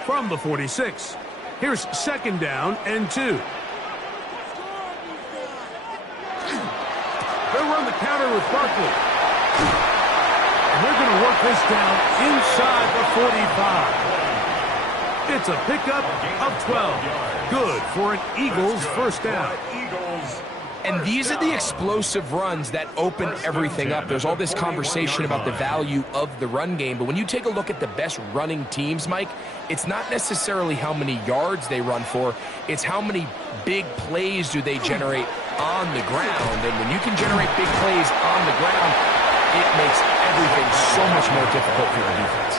From the 46, here's 2nd down and 2. They'll run the counter with Barkley. And they're going to work this down inside the 45. It's a pickup of 12. Good for an Eagles first down. And these are the explosive runs that open everything up. There's all this conversation about the value of the run game, but when you take a look at the best running teams, Mike, it's not necessarily how many yards they run for, it's how many big plays do they generate on the ground. And when you can generate big plays on the ground, it makes everything so much more difficult for your defense.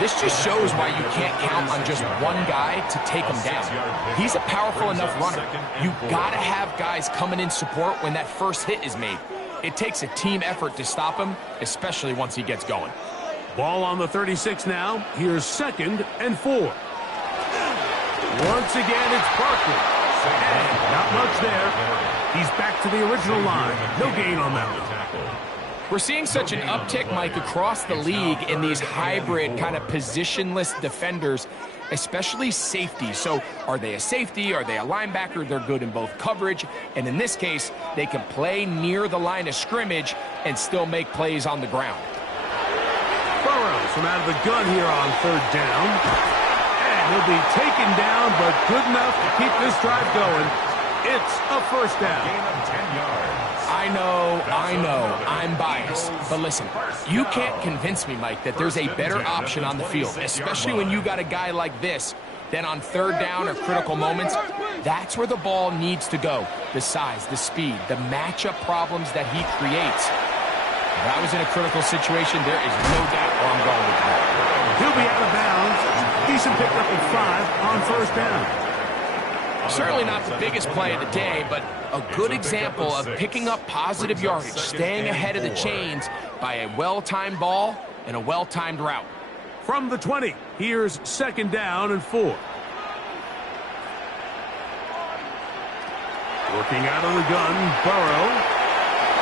This just shows why you can't count on just one guy to take him down. He's a powerful enough runner. You got to have guys coming in support when that first hit is made. It takes a team effort to stop him, especially once he gets going. Ball on the 36 now. Here's 2nd and 4. Once again, it's Barkley. And not much there. He's back to the original line. No gain on that one. We're seeing such an uptick, Mike, across the league in these hybrid kind of positionless defenders, especially safety. So are they a safety? Are they a linebacker? They're good in both coverage. And in this case, they can play near the line of scrimmage and still make plays on the ground. Burrows from out of the gun here on 3rd down. And he'll be taken down, but good enough to keep this drive going. It's a 1st down. Gain of 10 yards. I know, I'm biased. But listen, you can't convince me, Mike, that there's a better option on the field, especially when you got a guy like this. Then on 3rd down or critical moments, that's where the ball needs to go. The size, the speed, the matchup problems that he creates. If I was in a critical situation, there is no doubt where I'm going with that. He'll be out of bounds. Decent pickup of 5 on 1st down. Certainly not the biggest play of the day, but a good example of picking up positive yardage, staying ahead of the chains by a well-timed ball and a well-timed route. From the 20, here's 2nd down and 4. Working out of the gun, Burrow.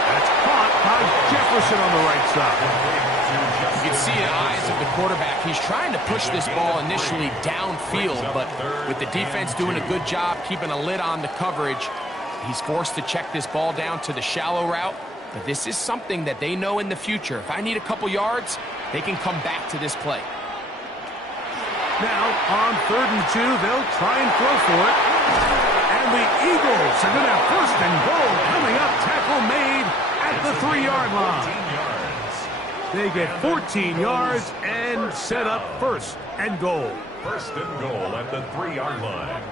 That's caught by Jefferson on the right side. You can see in the eyes of the quarterback, he's trying to push this ball initially downfield, but with the defense doing a good job keeping a lid on the coverage, he's forced to check this ball down to the shallow route. But this is something that they know in the future. If I need a couple yards, they can come back to this play. Now, on 3rd and 2, they'll try and throw for it. And the Eagles are going to have 1st and goal coming up. Tackle made at the 3-yard line. They get 14 yards and set up 1st and goal. 1st and goal at the 3-yard line.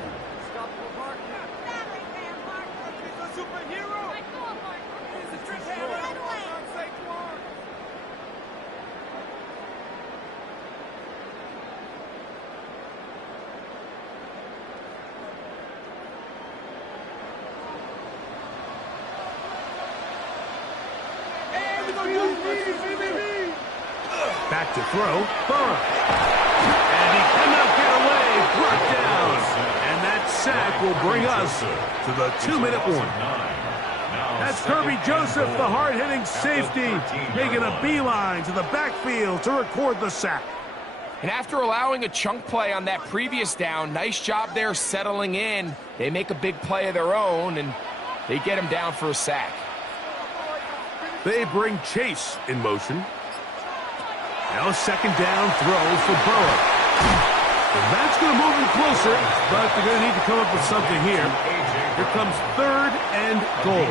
Back to throw, Burrow. And he cannot get away, brought down. And that sack will bring us to the 2-minute warning. That's Kirby Joseph, the hard-hitting safety, making a beeline to the backfield to record the sack. And after allowing a chunk play on that previous down, nice job there settling in. They make a big play of their own, and they get him down for a sack. They bring Chase in motion. Now a 2nd down throw for Burrow. And that's going to move him closer, but they're going to need to come up with something here. Here comes 3rd and goal.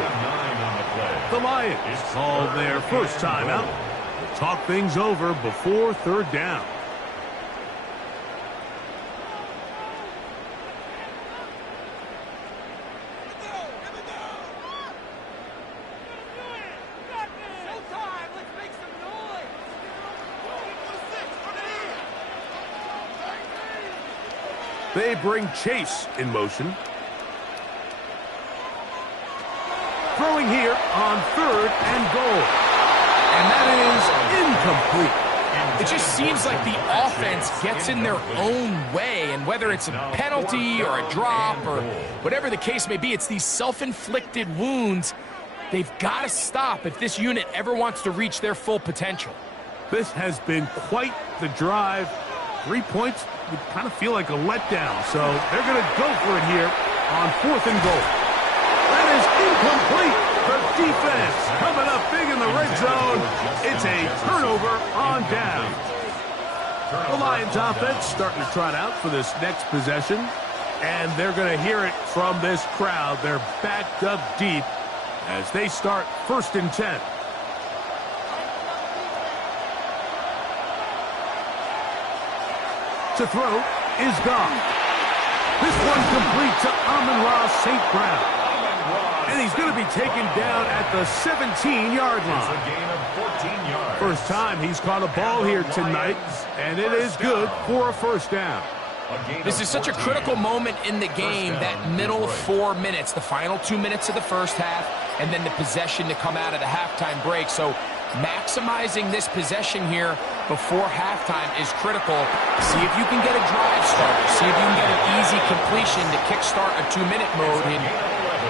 The Lions call their 1st timeout. We'll talk things over before 3rd down. They bring Chase in motion. Throwing here on 3rd and goal. And that is incomplete. It just seems like the offense gets in their own way, and whether it's a penalty or a drop or whatever the case may be, it's these self-inflicted wounds. They've got to stop if this unit ever wants to reach their full potential. This has been quite the drive. 3 points would kind of feel like a letdown, so they're going to go for it here on 4th and goal. That is incomplete. The defense coming up big in the red zone. It's a turnover on down. The Lions offense starting to trot out for this next possession, and they're going to hear it from this crowd. They're backed up deep as they start 1st and 10. To throw is gone. This one complete to Amon-Ra St. Brown. And he's going to be taken down at the 17-yard line. A gain of 14 yards. First time he's caught a ball here tonight, and it is good for a 1st down. This is such a critical moment in the game, that middle 4 minutes, the final 2 minutes of the first half, and then the possession to come out of the halftime break. So maximizing this possession here before halftime is critical. See if you can get a drive starter. See if you can get an easy completion to kickstart a 2-minute mode. And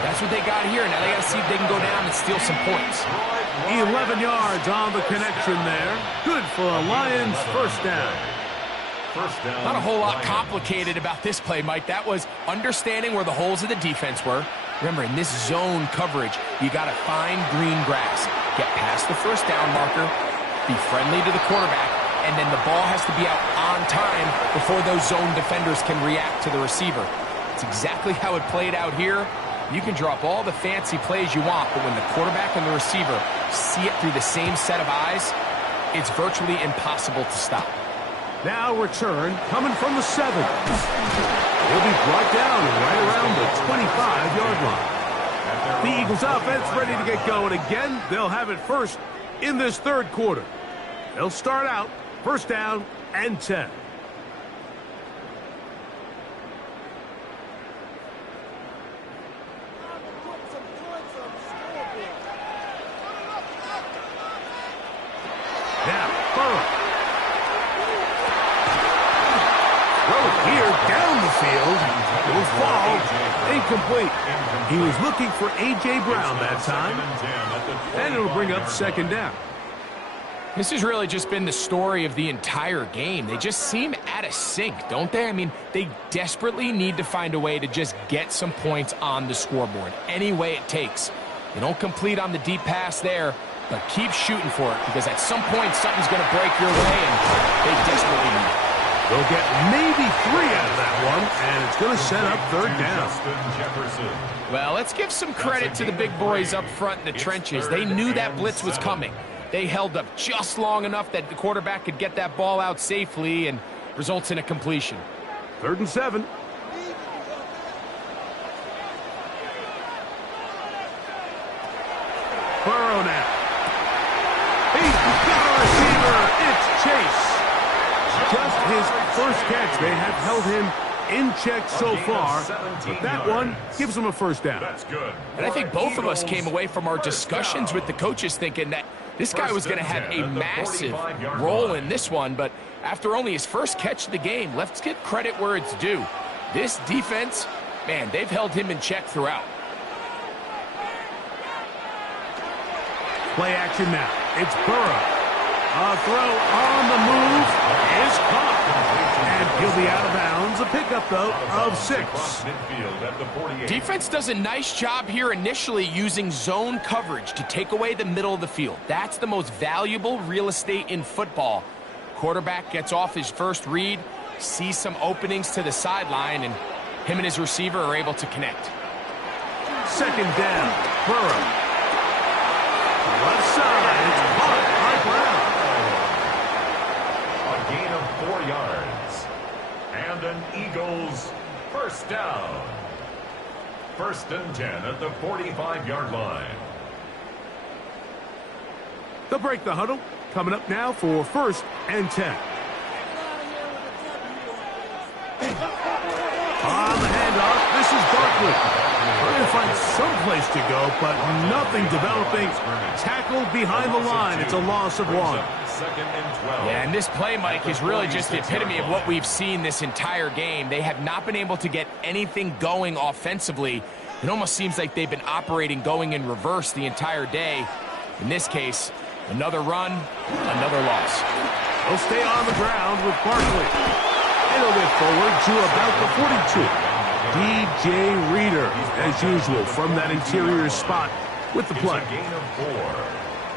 that's what they got here. Now they got to see if they can go down and steal some points. 11 yards on the connection there. Good for a Lions first down. Not a whole lot complicated about this play, Mike. That was understanding where the holes of the defense were. Remember, in this zone coverage, you got to find green grass. Get past the first down marker, be friendly to the quarterback, and then the ball has to be out on time before those zone defenders can react to the receiver. It's exactly how it played out here. You can drop all the fancy plays you want, but when the quarterback and the receiver see it through the same set of eyes, it's virtually impossible to stop. Now return coming from the 7. He'll be brought down right around the 25-yard line. The Eagles offense ready to get going again. They'll have it first in this third quarter. They'll start out first down and 10. Now, Burrow. Here down the field. It will fall. Incomplete. He was looking for A.J. Brown that time. And it'll bring up second down. This has really just been the story of the entire game. They just seem out of sync, don't they? I mean, they desperately need to find a way to just get some points on the scoreboard, any way it takes. They don't complete on the deep pass there, but keep shooting for it, because at some point something's going to break your way, and they desperately need it. They'll get maybe 3 out of that one, and it's going to set up third down. Well, let's give some credit to the big boys up front in the trenches. They knew that blitz was coming. They held up just long enough that the quarterback could get that ball out safely and results in a completion. 3rd and 7. Burrow now. He's got a receiver. It's Chase. Just his first catch. They have held him in check so far, but that one gives him a first down. That's good. And I think both of us came away from our discussions with the coaches thinking that this guy was going to have a massive role in this one, but after only his first catch of the game, let's give credit where it's due. This defense, man, they've held him in check throughout. Play action now. It's Burrow. A throw on the move is caught. And he'll be out of bounds. A pickup, though, of 6. Defense does a nice job here initially using zone coverage to take away the middle of the field. That's the most valuable real estate in football. Quarterback gets off his first read, sees some openings to the sideline, and him and his receiver are able to connect. Second down, Burrow. Left side, it's caught by Brown. A gain of 4 yards. And an Eagles first down. 1st and 10 at the 45-yard line. They'll break the huddle. Coming up now for 1st and 10. On the handoff, this is Barkley. Trying to find some place to go, but nothing developing. Tackled behind the line. It's a loss of 1. 2nd and 12. Yeah, and this play, Mike, is really just the epitome of what we've seen this entire game. They have not been able to get anything going offensively. It almost seems like they've been operating going in reverse the entire day. In this case, another run, another loss. They'll stay on the ground with Barkley. It'll get forward to about the 42. DJ Reader, as usual, from that interior spot with the play. It's a gain of 4.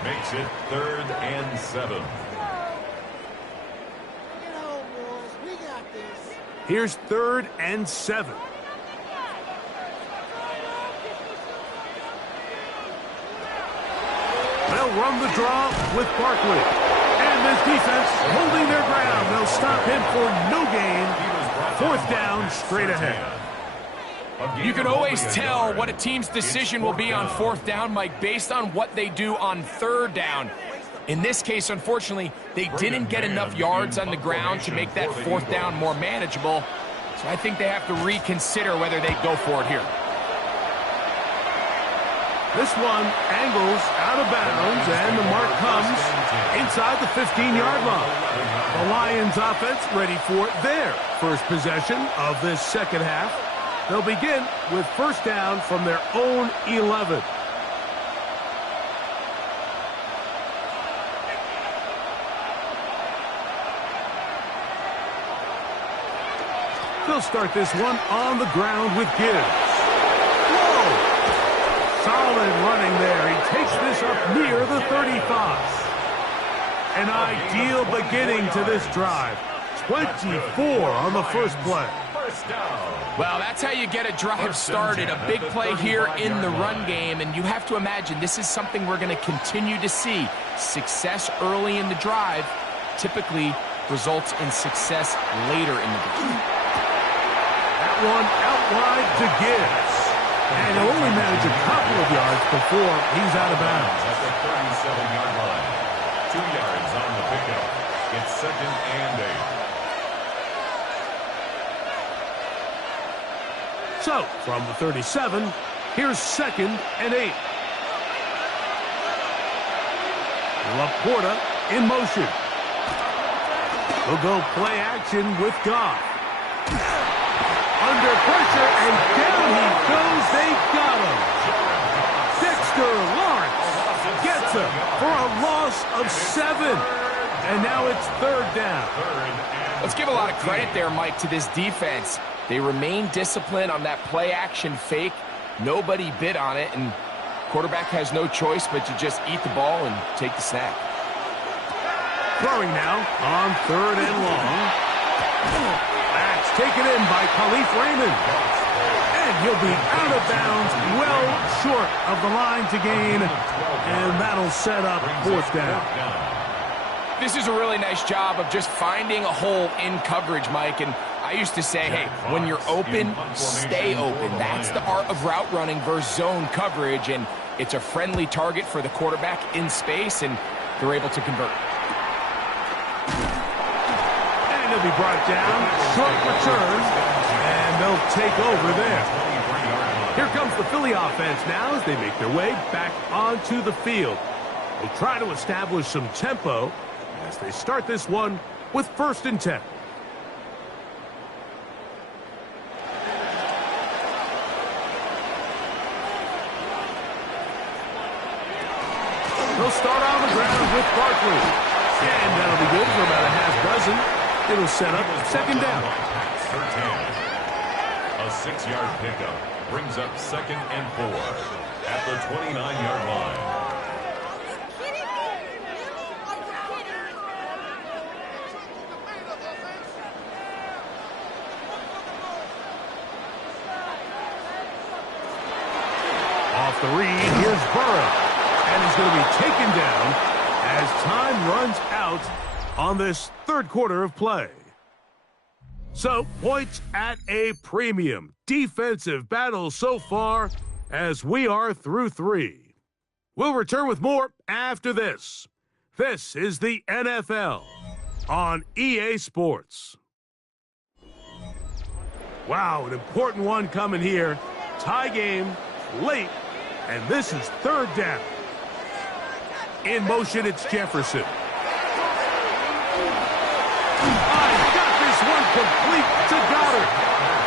Makes it 3rd and 7. Here's 3rd and 7. They'll run the draw with Barkley. And this defense holding their ground. They'll stop him for no gain. 4th down, straight ahead. You can always tell what a team's decision will be on 4th down, Mike, based on what they do on 3rd down. In this case, unfortunately, they didn't get enough yards on the ground to make that 4th down more manageable. So I think they have to reconsider whether they go for it here. This one angles out of bounds, and the mark comes inside the 15-yard line. The Lions offense ready for their first possession of this second half. They'll begin with first down from their own 11. They'll start this one on the ground with Gibbs. Solid running there. He takes this up near the 35. An ideal beginning to this drive. 24 on the first play. Well, that's how you get a drive started. A big play here in the run game, and you have to imagine this is something we're going to continue to see. Success early in the drive typically results in success later in the drive. That one out wide to Gibbs. And he'll only manage a couple of yards before he's out of bounds. At the 37-yard line. 2 yards on the pickup. It's 2nd and 8. So, from the 37, here's 2nd and 8. Laporta in motion. He'll go play action with Goff. Under pressure, and down he goes. They got him. Dexter Lawrence gets him for a loss of 7. And now it's 3rd down. Let's give a lot of credit there, Mike, to this defense. They remain disciplined on that play-action fake. Nobody bid on it, and quarterback has no choice but to just eat the ball and take the snap. Throwing now on 3rd and long. That's taken in by Khalif Raymond. And he'll be out of bounds, well short of the line to gain. And that'll set up 4th down. This is a really nice job of just finding a hole in coverage, Mike. And I used to say, hey, when you're open, stay open. That's the art of route running versus zone coverage. And it's a friendly target for the quarterback in space, and they're able to convert. He'll be brought down, short return, and they'll take over there. Here comes the Philly offense now as they make their way back onto the field. They'll try to establish some tempo as they start this one with 1st and 10. They'll start on the ground with Barkley. And that'll be good for about a half dozen. It'll set up 2nd down. A 6-yard pickup brings up 2nd and 4 at the 29-yard line. Off the read, here's Burrow. And he's going to be taken down as time runs out on this 3rd quarter of play. So, points at a premium. Defensive battle so far as we are through 3. We'll return with more after this. This is the NFL on EA Sports. Wow, an important one coming here. Tie game, late, and this is 3rd down. In motion, it's Jefferson. Complete to Goddard.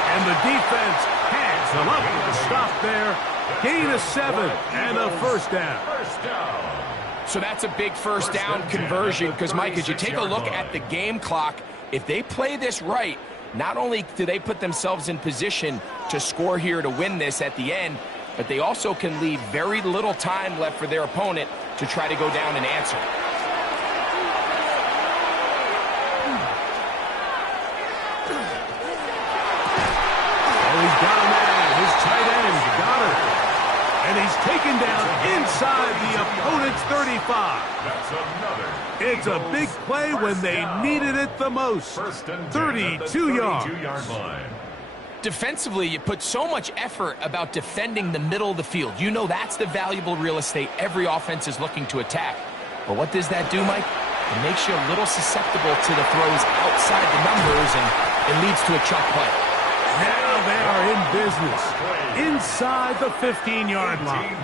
And the defense hands him up with a stop there. Gain of 7 and a 1st down. So that's a big 1st down conversion because, Mike, as you take a look at the game clock, if they play this right, not only do they put themselves in position to score here to win this at the end, but they also can leave very little time left for their opponent to try to go down and answer. He's got a man, his tight end, Goddard. And he's taken down inside the opponent's 35. That's another. It's a big play when they needed it the most. 32 yards. Line. Defensively, you put so much effort about defending the middle of the field. You know that's the valuable real estate every offense is looking to attack. But what does that do, Mike? It makes you a little susceptible to the throws outside the numbers, and it leads to a chunk play. Now they are in business. Inside the 15-yard line.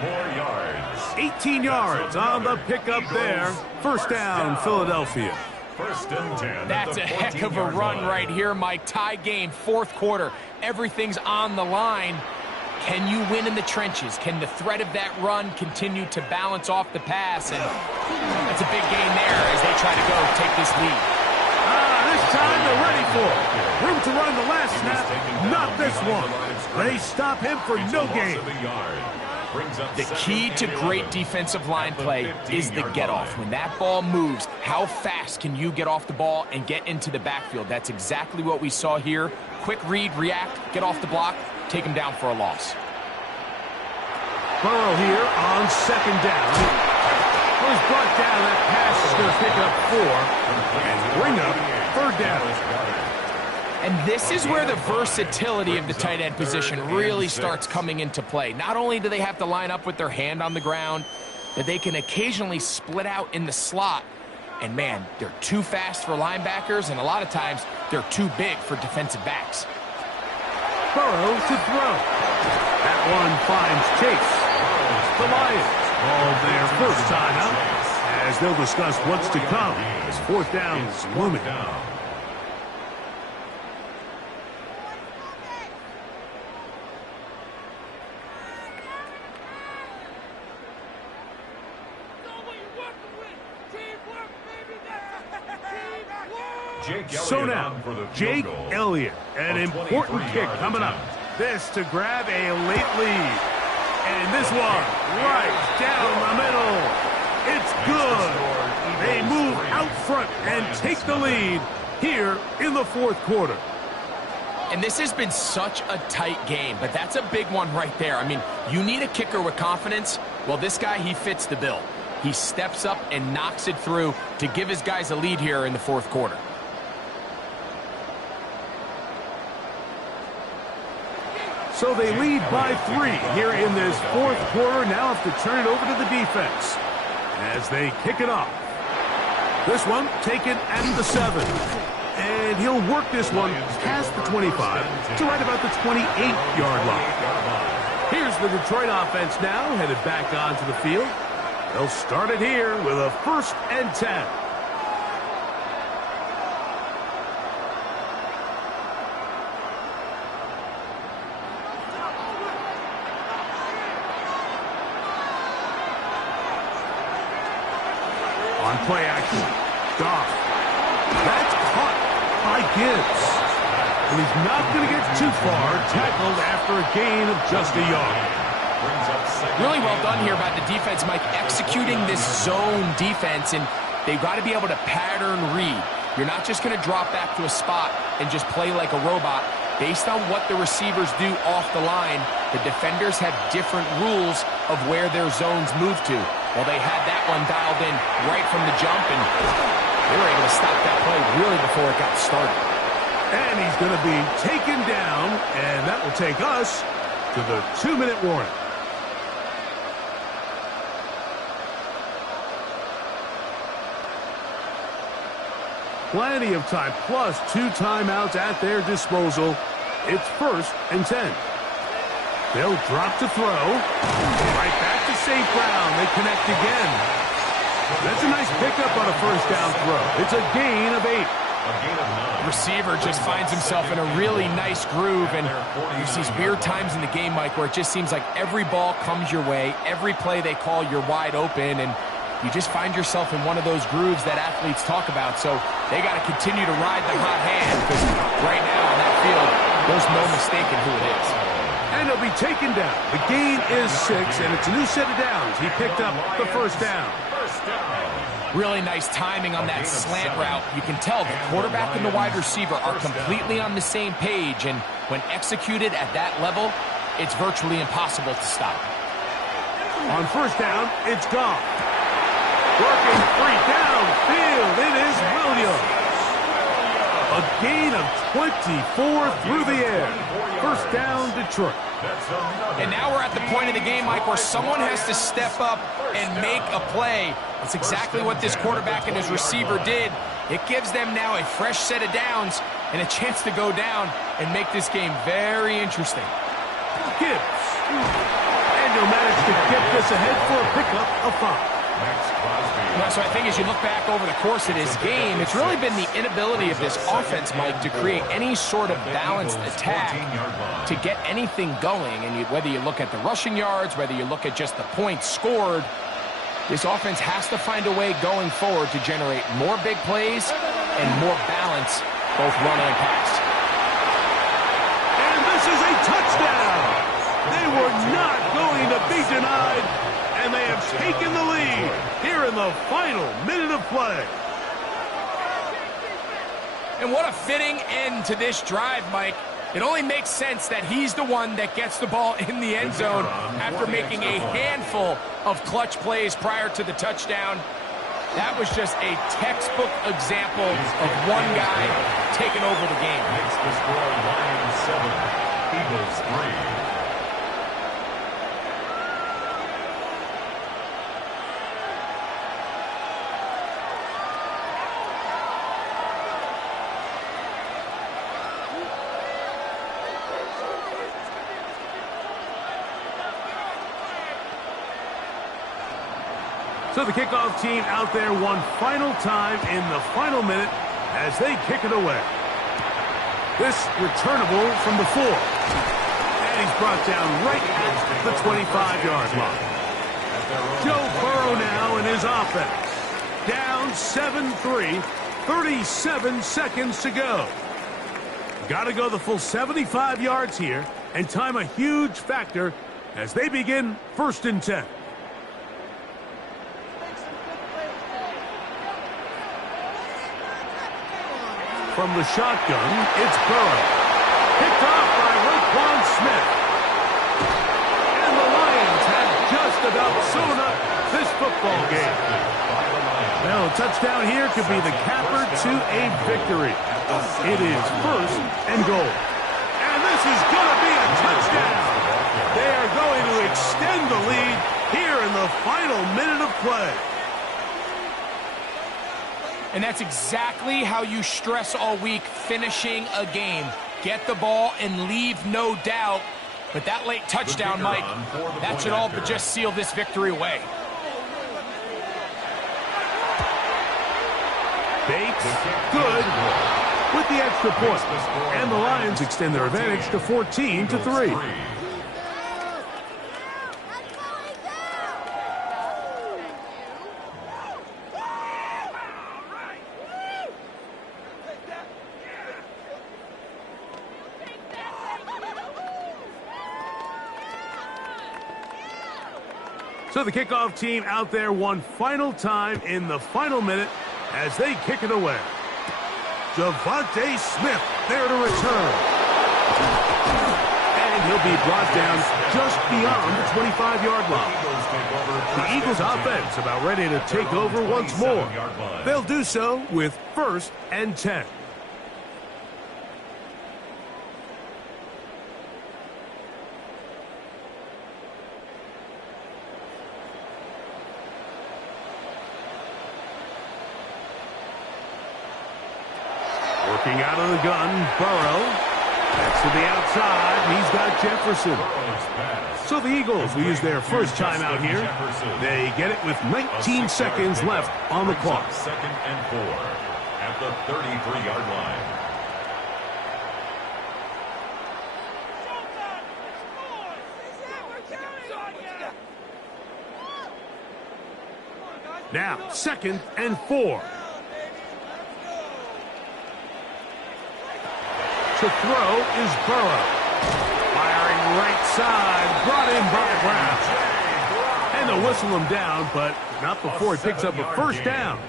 18 yards on the pickup there. First down, Philadelphia. First and 10. That's a heck of a run right here, Mike. Tie game, fourth quarter. Everything's on the line. Can you win in the trenches? Can the threat of that run continue to balance off the pass? And that's a big gain there as they try to go take this lead. This time they're ready for it. Room to run the last snap, not this one. They stop him for no gain. The key to great defensive line play is the get-off. When that ball moves, how fast can you get off the ball and get into the backfield? That's exactly what we saw here. Quick read, react, get off the block, take him down for a loss. Burrow here on second down. He's brought down. That pass is going to pick up 4 and bring up third down. And this is where the versatility of the tight end position really starts coming into play. Not only do they have to line up with their hand on the ground, but they can occasionally split out in the slot. And man, they're too fast for linebackers, and a lot of times they're too big for defensive backs. Burrow to throw. That one finds Chase. The Lions call their first time out as they'll discuss what's to come as fourth down is looming. So now, Jake Elliott, an important kick coming up. This to grab a late lead. And this one right down the middle. It's good. They move out front and take the lead here in the fourth quarter. And this has been such a tight game, but that's a big one right there. I mean, you need a kicker with confidence. Well, this guy, he fits the bill. He steps up and knocks it through to give his guys a lead here in the fourth quarter. So they lead by 3 here in this fourth quarter. Now have to turn it over to the defense as they kick it off. This one taken at the 7. And he'll work this one past the 25 to right about the 28-yard line. Here's the Detroit offense now headed back onto the field. They'll start it here with a 1st and 10. On play action, Goff. That's caught by Gibbs. And he's not going to get too far, tackled after a gain of just a yard. Really well done here by the defense, Mike, executing this zone defense, and they've got to be able to pattern read. You're not just going to drop back to a spot and just play like a robot. Based on what the receivers do off the line, the defenders have different rules of where their zones move to. Well, they had that one dialed in right from the jump, and they were able to stop that play really before it got started. And he's going to be taken down, and that will take us to the 2-minute warning. Plenty of time, plus 2 timeouts at their disposal. It's 1st and 10. They'll drop to throw. Right back to St. Brown. They connect again. That's a nice pickup on a first down throw. It's a gain of 8. Receiver just finds himself in a really nice groove, and there's these weird times in the game, Mike, where it just seems like every ball comes your way, every play they call, you're wide open, and you just find yourself in one of those grooves that athletes talk about. So they got to continue to ride the hot hand, because right now on that field, there's no mistaking who it is. And he'll be taken down. The gain is 6, and it's a new set of downs. He picked up the first down. Really nice timing on that slant route. You can tell the quarterback and the wide receiver are completely on the same page, and when executed at that level, it's virtually impossible to stop. On first down, it's Goff. Working free downfield, it is Williams. A gain of 24 through the air. First down, Detroit. And now we're at the point of the game, Mike, where someone has to step up and make a play. That's exactly what this quarterback and his receiver did. It gives them now a fresh set of downs, and a chance to go down and make this game very interesting. Gibbs. And he'll manage to get this ahead for a pickup of 5. So I think as you look back over the course of this game, it's really been the inability of this offense, Mike, to create any sort of balanced attack to get anything going. And whether you look at the rushing yards, whether you look at just the points scored, this offense has to find a way going forward to generate more big plays and more balance, both run and pass. And this is a touchdown. They were not going to be denied, and they have taken the lead here in the final minute of play. And what a fitting end to this drive, Mike. It only makes sense that he's the one that gets the ball in the end zone after making a handful of clutch plays prior to the touchdown. That was just a textbook example of one guy taking over the game. Makes the score Lions 7, Eagles 3. So the kickoff team out there one final time in the final minute as they kick it away. This returnable from the 4. And he's brought down right at the 25-yard line. Joe Burrow now in his offense. Down 7-3, 37 seconds to go. Got to go the full 75 yards here, and time a huge factor as they begin 1st and 10. From the shotgun, it's Burrow. Picked off by Roquan Smith. And the Lions have just about sewn up this football game. Well, a touchdown here could be the capper to a victory. It is 1st and goal. And this is going to be a touchdown. They are going to extend the lead here in the final minute of play. And that's exactly how you stress all week, finishing a game. Get the ball and leave no doubt. But that late touchdown, Mike, that should all but just seal this victory away. Bates, good, with the extra point. And the Lions extend their advantage to 14-3. So the kickoff team out there one final time in the final minute as they kick it away. Devontae Smith there to return. And he'll be brought down just beyond the 25-yard line. The Eagles offense about ready to take over once more. They'll do so with 1st and 10. Working out of the gun, Burrow. Back to the outside. He's got Jefferson. So the Eagles will use their first timeout here. They get it with 19 seconds left on the clock. 2nd and 4 at the 33-yard line. Now, 2nd and 4. To throw is Burrow. Firing right side, brought in by Brown. And they'll whistle him down, but not before he picks up a 1st down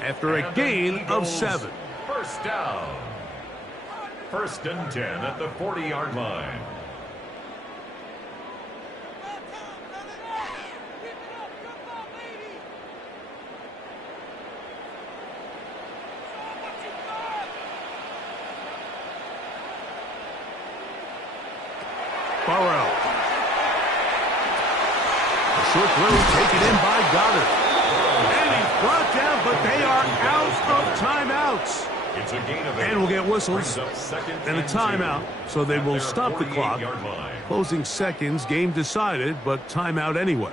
after a gain of 7. 1st down. 1st and 10 at the 40-yard line. Burrow. A short throw taken in by Goddard. And he's brought down, but they are out of timeouts. It's a gain of 8. And we'll get whistles Brings up second and a timeout, so they at will their stop the clock. 48-yard line. Closing seconds, game decided, but timeout anyway.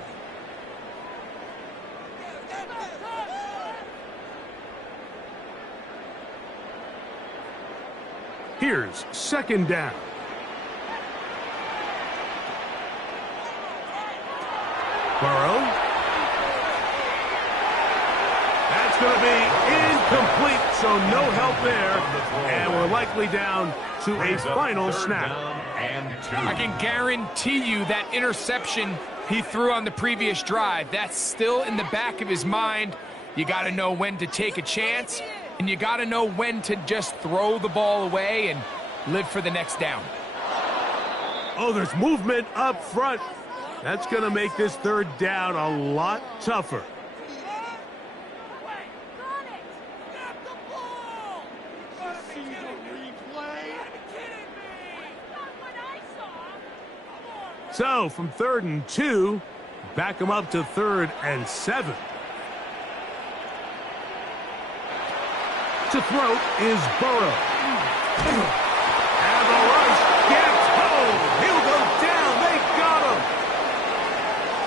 Here's second down. Burrow. That's going to be incomplete, so no help there. And we're likely down to a final snap. I can guarantee you that interception he threw on the previous drive, that's still in the back of his mind. You got to know when to take a chance, and you got to know when to just throw the ball away and live for the next down. Oh, there's movement up front. That's going to make this third down a lot tougher. So, from 3rd and 2, back them up to 3rd and 7. To throw is Burrow. And the rush gets home. He'll go down. They got him.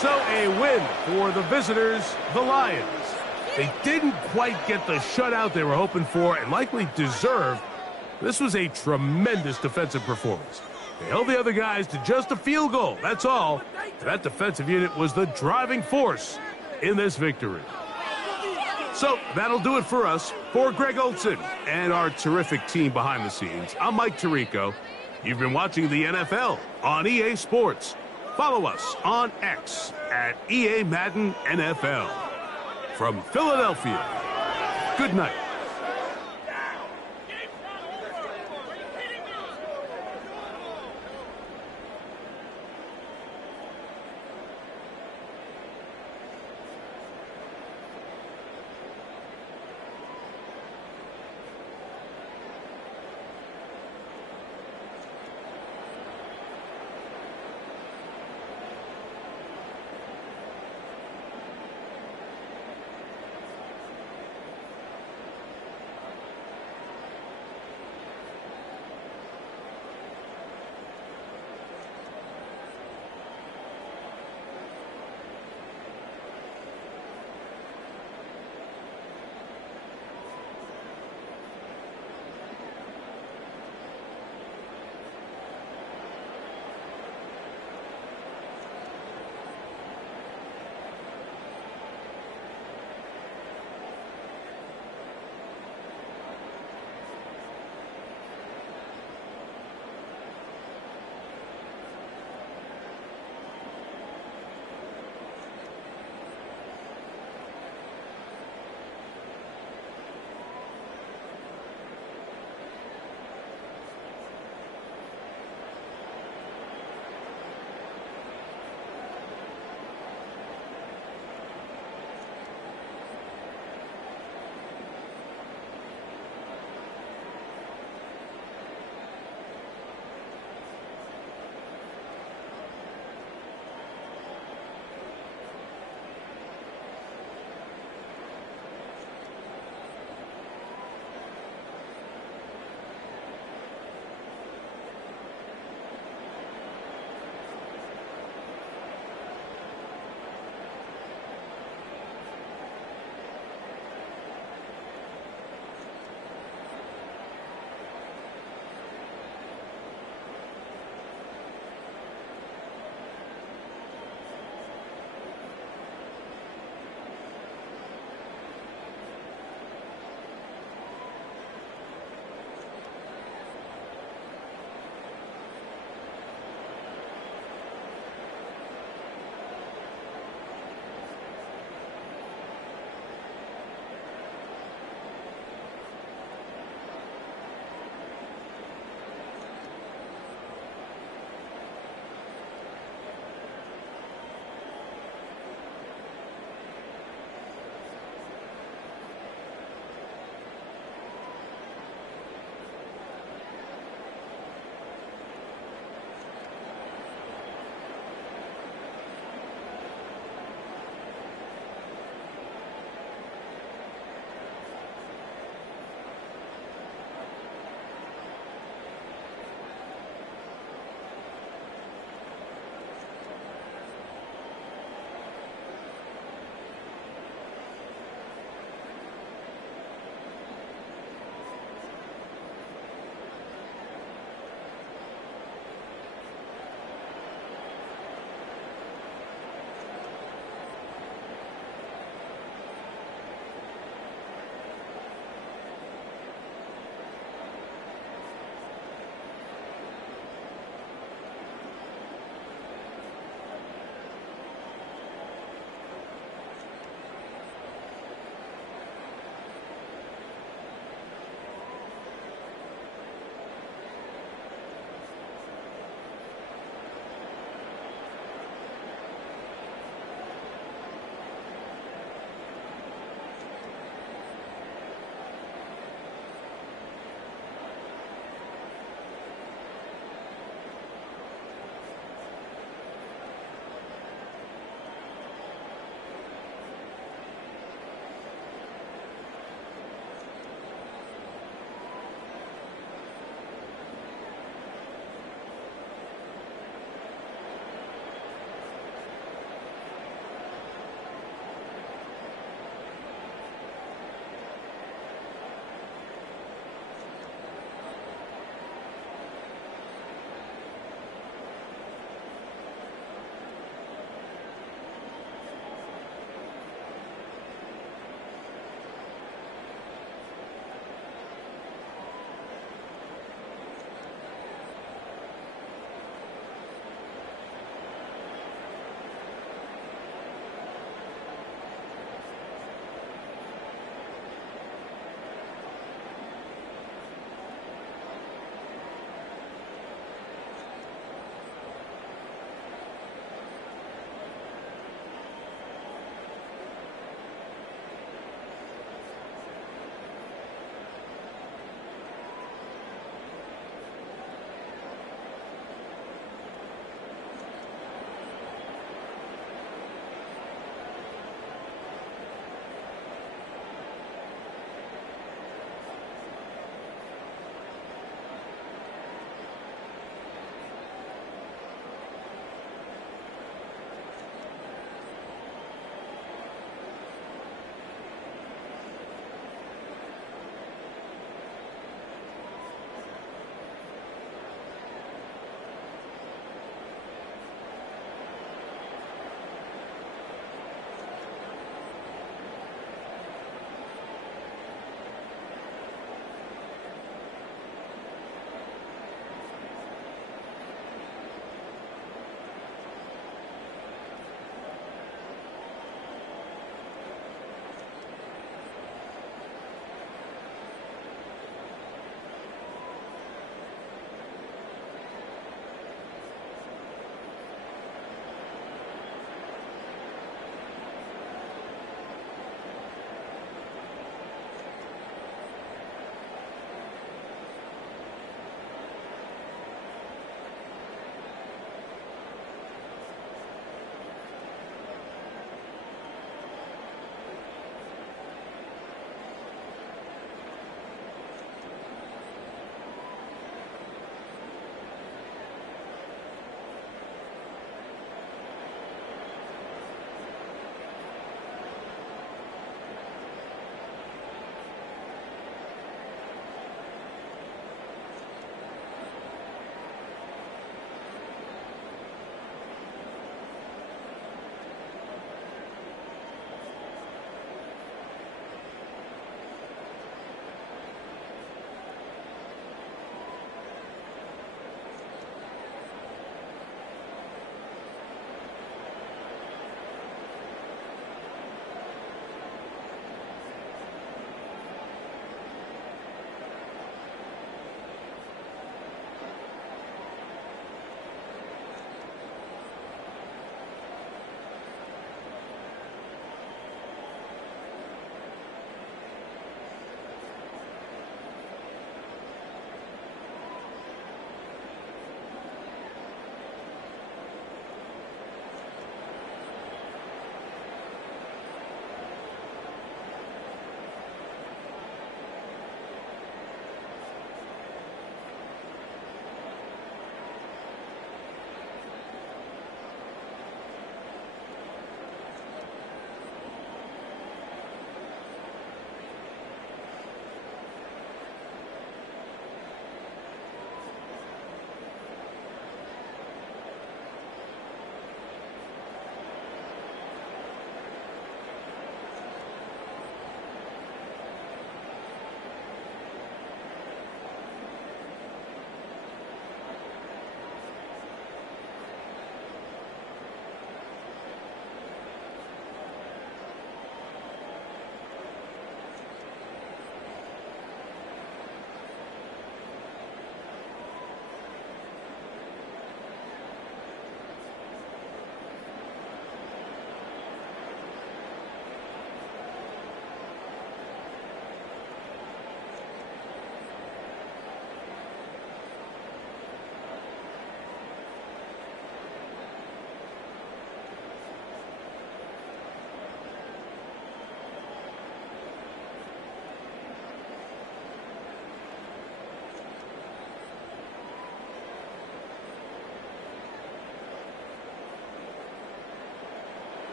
So a win for the visitors, the Lions. They didn't quite get the shutout they were hoping for and likely deserved. This was a tremendous defensive performance. They held the other guys to just a field goal. That's all. That defensive unit was the driving force in this victory. So that'll do it for us. For Greg Olsen and our terrific team behind the scenes, I'm Mike Tirico. You've been watching the NFL on EA Sports. Follow us on X at EA Madden NFL. From Philadelphia, good night.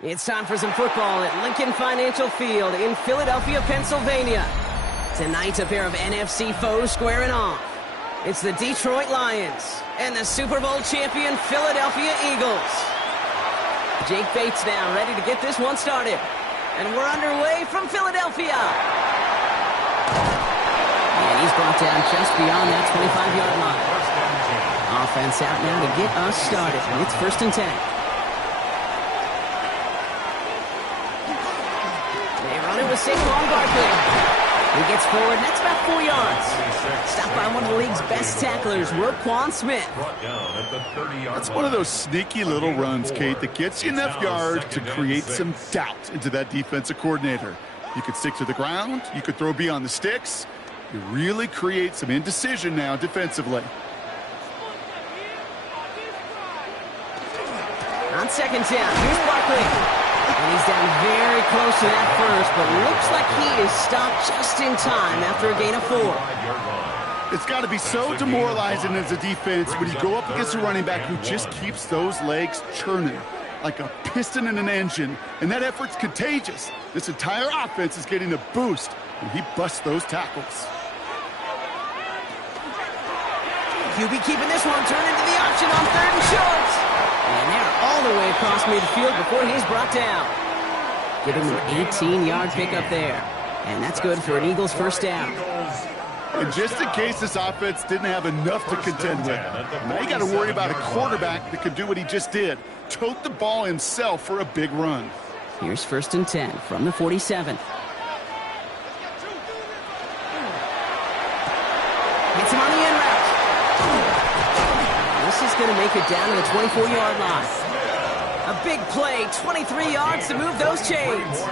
It's time for some football at Lincoln Financial Field in Philadelphia, Pennsylvania. Tonight, a pair of NFC foes squaring off. It's the Detroit Lions and the Super Bowl champion Philadelphia Eagles. Jake Bates now ready to get this one started. And we're underway from Philadelphia. And he's brought down just beyond that 25-yard line. Offense out now to get us started. It's 1st and 10. With Saquon Barkley. He gets forward, and that's about 4 yards. Stopped by one of the league's best tacklers, Roquan Smith. That's one of those sneaky little runs, Kate, that gets you enough yards to create some doubt into that defensive coordinator. You could stick to the ground, you could throw beyond the sticks. You really create some indecision now defensively. On 2nd down, here's Barkley. And he's down very close to that first, but looks like he is stopped just in time after a gain of 4. It's got to be so demoralizing as a defense when you go up against a running back who just keeps those legs churning like a piston in an engine, and that effort's contagious. This entire offense is getting a boost when he busts those tackles. QB keeping this one, turned into the option on 3rd and short. And they're all the way across midfield before he's brought down. Give him an 18-yard pickup there. And that's good for an Eagles first down. And just in case this offense didn't have enough to contend with, now you got to worry about a quarterback that could do what he just did. Tote the ball himself for a big run. Here's 1st and 10 from the 47. Hits him on the end route. This is going to make it down to the 24-yard line. A big play, 23 yards to move those chains.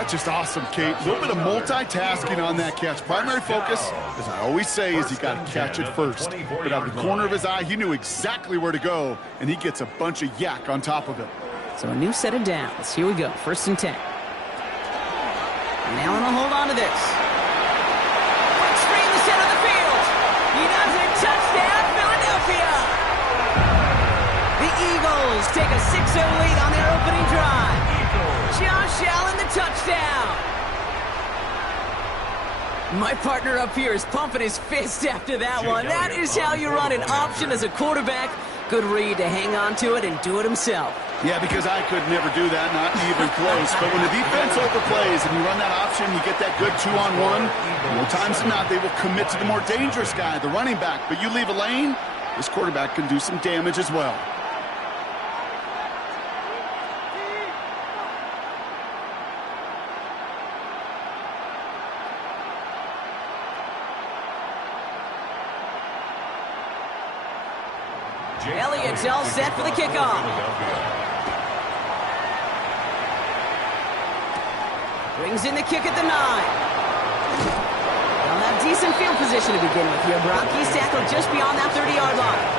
That's just awesome, Kate. A little bit of multitasking on that catch. Primary focus, as I always say, is you got to catch it first. But out of the corner of his eye, he knew exactly where to go, and he gets a bunch of yak on top of it. So a new set of downs. Here we go, 1st and 10. And Allen will hold on to this. Quick screen in the center of the field. He does it. Touchdown, Philadelphia. The Eagles take a 6-0 lead on their opening drive. Josh Allen, the touchdown. My partner up here is pumping his fist after that one. That is how you run an option as a quarterback. Good read to hang on to it and do it himself. Yeah, because I could never do that, not even close. But when the defense overplays and you run that option, you get that good 2-on-1. More times than not, they will commit to the more dangerous guy, the running back. But you leave a lane, this quarterback can do some damage as well. Elliott's all set for the kickoff. Brings in the kick at the 9. They'll have decent field position to begin with here. Brock, he's tackled just beyond that 30-yard line.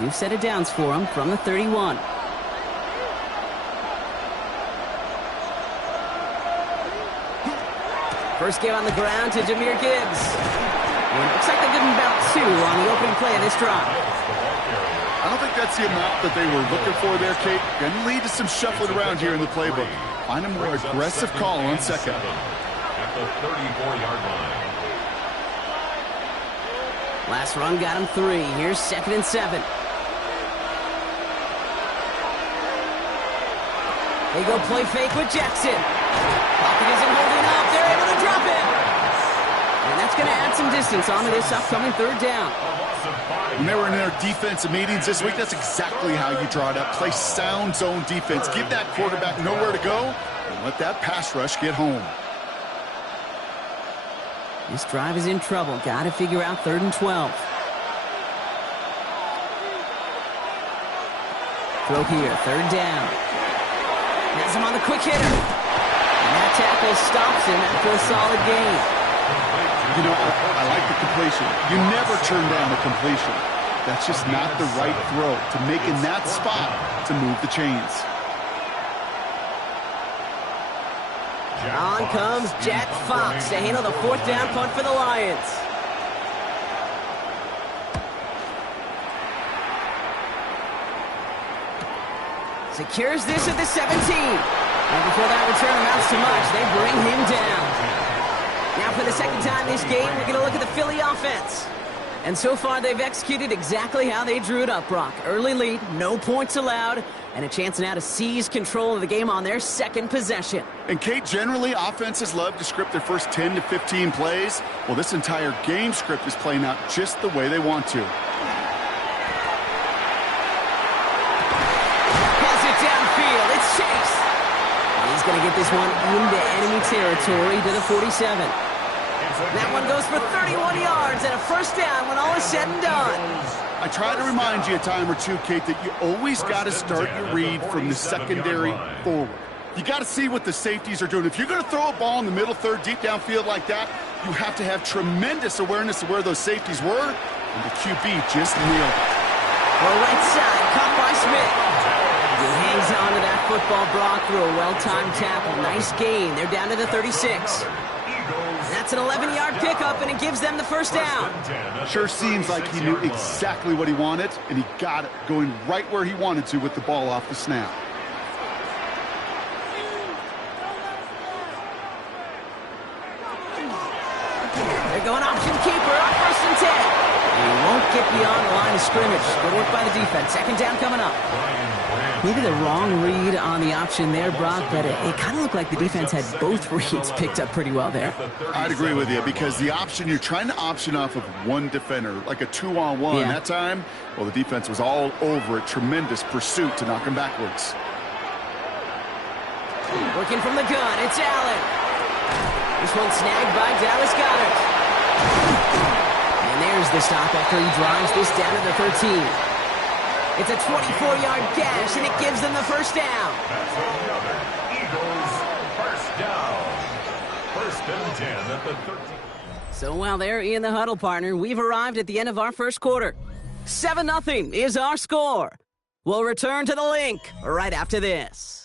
New set of downs for him from the 31. First game on the ground to Jahmyr Gibbs. And it looks like they're giving about 2 on the opening play of this drive. I don't think that's the amount that they were looking for there, Kate. Going to lead to some shuffling around here in the playbook. Find a more aggressive call on second. At the 34-yard line. Last run got him 3. Here's 2nd and 7. They go play fake with Jackson. Pocket isn't holding up. They're able to drop it. And that's going to add some distance onto this upcoming 3rd down. When they were in their defensive meetings this week, that's exactly how you draw it up. Play sound zone defense. Give that quarterback nowhere to go and let that pass rush get home. This drive is in trouble. Got to figure out 3rd and 12. Throw here, 3rd down. Has him on the quick hitter. And that tackle stops him after a solid gain. You know, I like the completion. You never turn down a completion. That's just not the right throw to make in that spot to move the chains. On comes Jack Fox to handle the 4th down punt for the Lions. Secures this at the 17. And before that return amounts to much, they bring him down. Now for the 2nd time this game, we're going to look at the Philly offense. And so far, they've executed exactly how they drew it up, Brock. Early lead, no points allowed, and a chance now to seize control of the game on their 2nd possession. And, Kate, generally, offenses love to script their first 10 to 15 plays. Well, this entire game script is playing out just the way they want to. Chase. He's going to get this one into enemy territory to the 47. That one goes for 31 yards and a 1st down when all is said and done. I try to remind you a time or two, Kate, that you always got to start your read from the secondary forward. You got to see what the safeties are doing. If you're going to throw a ball in the middle third, deep downfield like that, you have to have tremendous awareness of where those safeties were, and the QB just nailed it. Well, right side, caught by Smith. He hangs on to that football, Brock, through a well-timed tackle. Nice gain. They're down to the 36. That's an 11-yard pickup, and it gives them the 1st down. Sure seems like he knew exactly what he wanted, and he got it going right where he wanted to with the ball off the snap. They're going option keeper on 1st and 10. He won't get beyond the line of scrimmage. Good work by the defense. 2nd down coming up. Maybe the wrong read on the option there, Brock, but it kind of looked like the defense had both reads picked up pretty well there. I'd agree with you, because the option, you're trying to option off of one defender, like a 2-on-1. Yeah. That time, well, the defense was all over it. Tremendous pursuit to knock him backwards. Working from the gun, it's Allen. He This one snagged by Dallas Goedert. And there's the stop after he drives this down to the 13. It's a 24-yard gash, and it gives them the first down. That's another Eagles first down. First and 10 at the 13. So while they're in the huddle, partner, we've arrived at the end of our first quarter. 7-0 is our score. We'll return to the link right after this.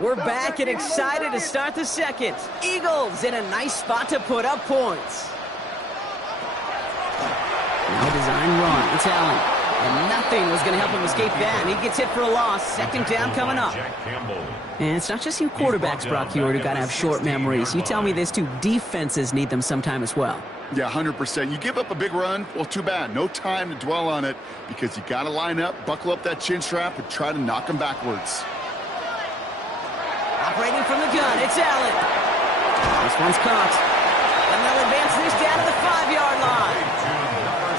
We're back and excited to start the second. Eagles in a nice spot to put up points. Now a design run. It's Allen. And nothing was going to help him escape that. And he gets hit for a loss. Second down coming up. And it's not just you quarterbacks, Brock Huard, who got to have short memories. You tell me this too. Defenses need them sometime as well. Yeah, 100%. You give up a big run, well, too bad. No time to dwell on it because you got to line up, buckle up that chin strap, and try to knock them backwards. Operating from the gun, it's Allen. This one's caught. And they'll advance this down to the 5-yard line.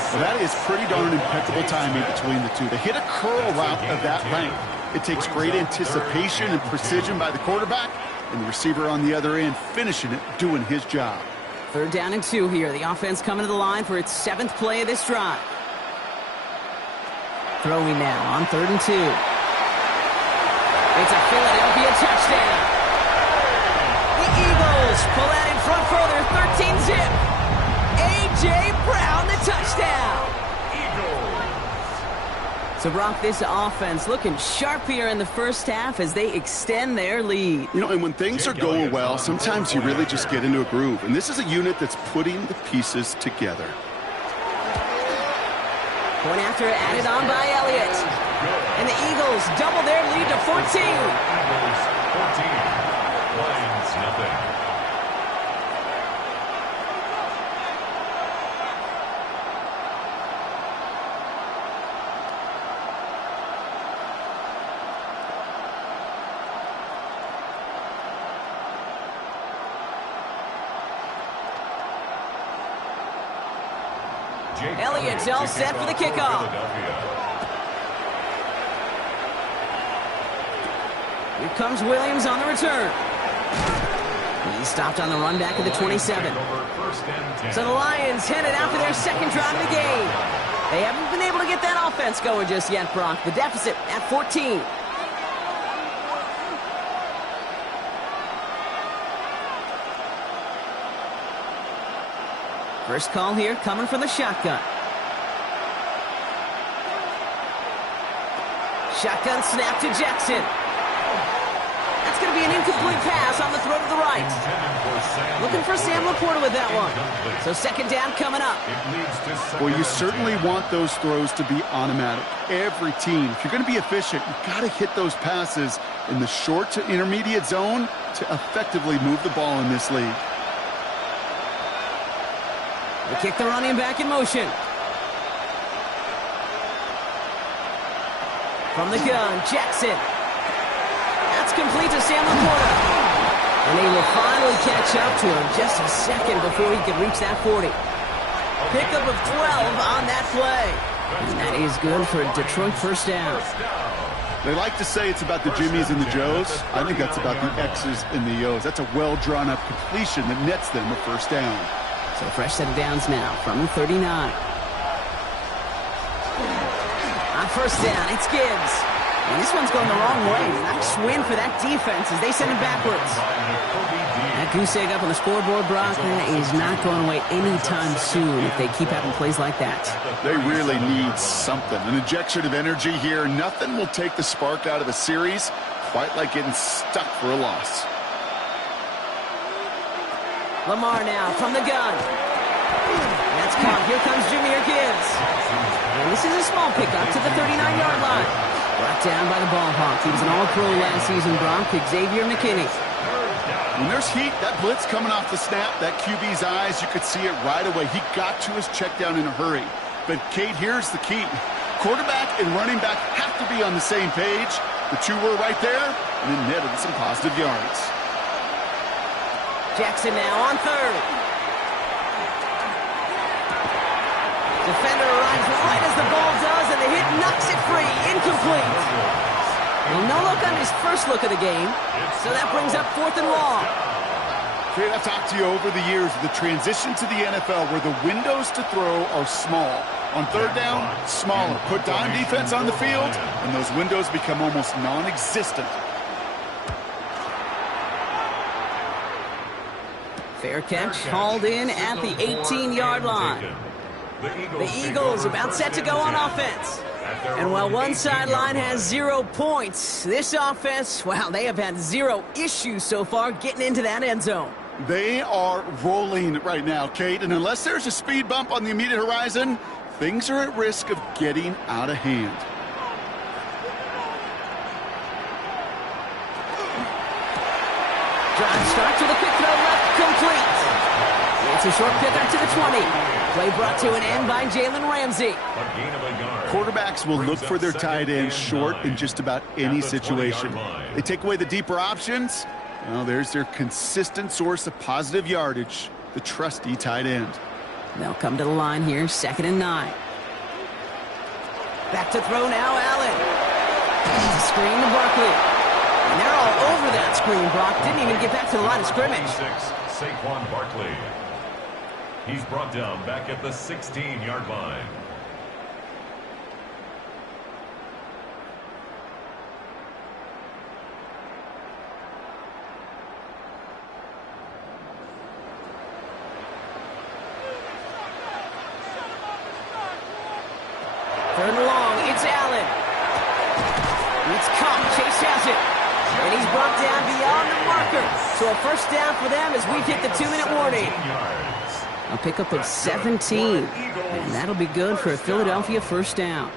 Well, that is pretty darn impeccable timing between the two. They hit a curl route of that length. It takes great anticipation and precision by the quarterback, and the receiver on the other end finishing it, doing his job. 3rd down and 2 here. The offense coming to the line for its 7th play of this drive. Throwing now on 3rd and 2. It's a Philadelphia touchdown. The Eagles pull out in front for their 13-zip. A.J. Brown, the touchdown. So, Brock, this offense looking sharp here in the first half as they extend their lead. You know, and when things are going well, sometimes you really just get into a groove. And this is a unit that's putting the pieces together. Point after added on by Elliott. And the Eagles double their lead to 14. Eagles 14. Lions nothing. Elliott's all set for the kickoff. Here comes Williams on the return. He stopped on the run back at the 27. So the Lions headed out for their second drive of the game. They haven't been able to get that offense going just yet, Brock. The deficit at 14. First call here coming from the shotgun. Shotgun snap to Jackson. That's going to be an incomplete pass on the throw to the right. Looking for Sam Laporta with that one. So second down coming up. Well, you certainly want those throws to be automatic. Every team, if you're going to be efficient, you've got to hit those passes in the short to intermediate zone to effectively move the ball in this league. They kick the running back in motion. From the gun, Jackson. That's complete to Sam Laporta. And he will finally catch up to him just a second before he can reach that 40. Pickup of 12 on that play. And that is good for a Detroit first down. They like to say it's about the Jimmies and the Joes. I think that's about the X's and the O's. That's a well-drawn-up completion that nets them a first down. So fresh set of downs now from the 39. On first down, it's Gibbs. And this one's going the wrong way. Nice win for that defense as they send it backwards. That goose egg up on the scoreboard, Brock, that is not going away anytime soon if they keep having plays like that. They really need something. An injection of energy here. Nothing will take the spark out of a series quite like getting stuck for a loss. Lamar now from the gun. That's caught. Here comes Jahmyr Gibbs. And this is a small pickup to the 39-yard line. Brought down by the ball hawk. He was an all-pro last season, Brock. Xavier McKinney. When there's heat, that blitz coming off the snap, that QB's eyes, you could see it right away. He got to his check down in a hurry. But, Kate, here's the key. Quarterback and running back have to be on the same page. The two were right there, and it netted some positive yards. Jackson now on third. Defender arrives right as the ball does, and the hit knocks it free. Incomplete. Well, no look on his first look of the game, so that brings up 4th and long. Fred, I've talked to you over the years of the transition to the NFL where the windows to throw are small. On 3rd down, smaller. Put dime defense on the field, and those windows become almost non-existent. Fair catch, hauled in at the 18-yard line. The Eagles about set to go on offense. And while one sideline has 0 points, this offense, well, they have had 0 issues so far getting into that end zone. They are rolling right now, Kate, and unless there's a speed bump on the immediate horizon, things are at risk of getting out of hand. Drive starts with a quick throw left, complete. It's a short pivot to the 20. Play brought to an end by Jalen Ramsey. Quarterbacks will look for their tight end short in just about any situation. They take away the deeper options. Well, there's their consistent source of positive yardage, the trusty tight end. They'll come to the line here, 2nd and 9. Back to throw now, Allen. Screen to Barkley. And they're all over that screen, Brock. Didn't even get back to the line of scrimmage. Saquon Barkley. He's brought down back at the 16-yard line. Third and long, it's Allen. It's caught, Chase has it. And he's brought down beyond the marker. So a first down for them as we've hit the 2-minute warning. A pickup of 17. And that'll be good for a Philadelphia first down.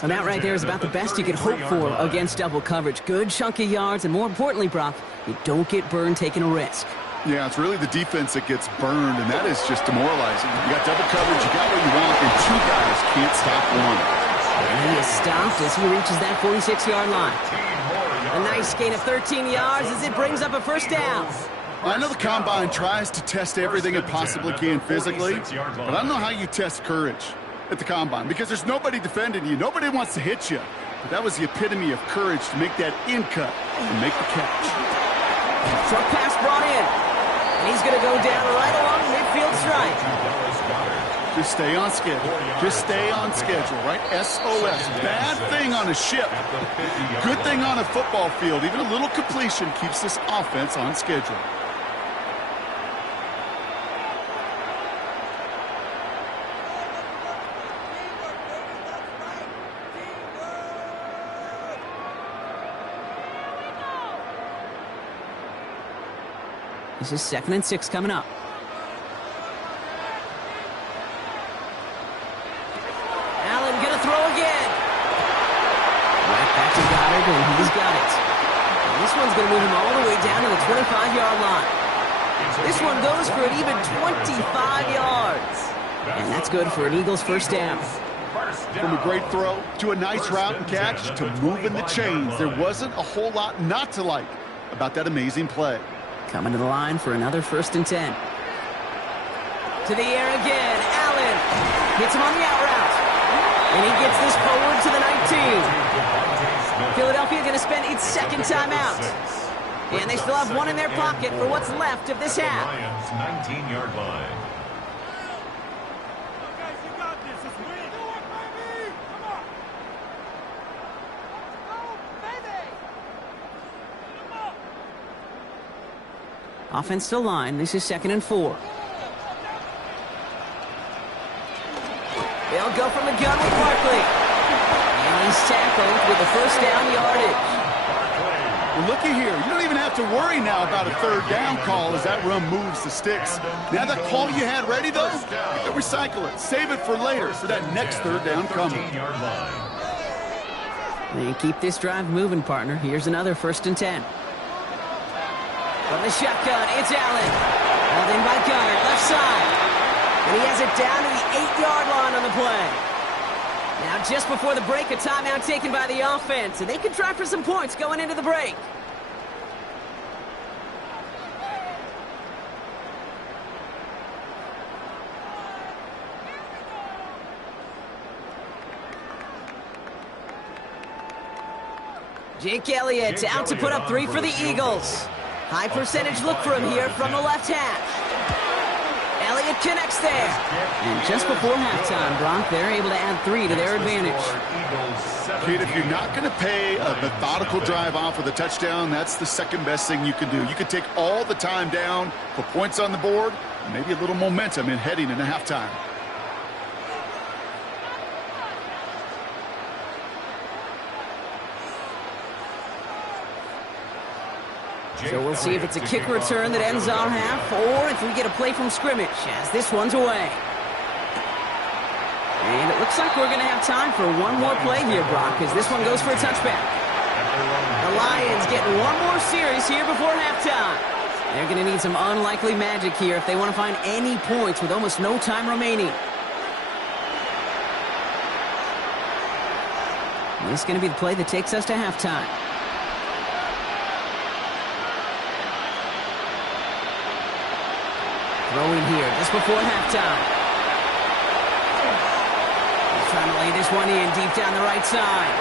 And that right there is about the best you could hope for against double coverage. Good chunky yards, and more importantly, Brock, you don't get burned taking a risk. Yeah, it's really the defense that gets burned, and that is just demoralizing. You got double coverage, you got what you want, and 2 guys can't stop one. And he is stopped as he reaches that 46-yard line. A nice gain of 13 yards as it brings up a first down. I know the Combine tries to test everything it possibly can physically, but I don't know how you test courage at the Combine because there's nobody defending you. Nobody wants to hit you. But that was the epitome of courage to make that in cut and make the catch. Short pass brought in. And he's going to go down right along the midfield stripe. Just stay on schedule. Just stay on schedule, right? SOS. Bad thing on a ship. Good thing on a football field. Even a little completion keeps this offense on schedule. This is 2nd and 6 coming up. Allen gonna throw again. Right back to Goddard, and he's got it. And this one's gonna move him all the way down to the 25-yard line. This one goes for an even 25 yards. And that's good for an Eagles first down. From a great throw to a nice route and catch to moving the chains, there wasn't a whole lot not to like about that amazing play. Coming to the line for another 1st and 10. To the air again. Allen hits him on the out route. And he gets this forward to the 19. Philadelphia going to spend its 2nd timeout. And they still have one in their pocket for what's left of this half. Lions 19-yard line. Offense to line. This is 2nd and 4. They'll go from the gun with Barkley. And he's tackled with the first down yardage. Well, looky here. You don't even have to worry now about a 3rd down call as that run moves the sticks. Now that call you had ready, though, recycle it. Save it for later for that next 3rd down coming. They keep this drive moving, partner. Here's another 1st and 10. From the shotgun, it's Allen. Held in by Goddard, left side. And he has it down to the 8-yard line on the play. Now, just before the break, a timeout taken by the offense. And they can try for some points going into the break. Jake Elliott out to put up 3 for the Eagles. High percentage look for him here from the left hash. Elliott connects there. And just before halftime, Brock, they're able to add 3 to their advantage. Kid, if you're not going to pay a methodical drive off with a touchdown, that's the second best thing you can do. You can take all the time down, put points on the board, maybe a little momentum in heading into halftime. So we'll see if it's a kick return that ends our half, or if we get a play from scrimmage, as this one's away. And it looks like we're going to have time for one more play here, Brock, as this one goes for a touchback. The Lions getting one more series here before halftime. They're going to need some unlikely magic here if they want to find any points with almost no time remaining. This is going to be the play that takes us to halftime. Throwing here just before halftime. He's trying to lay this one in deep down the right side.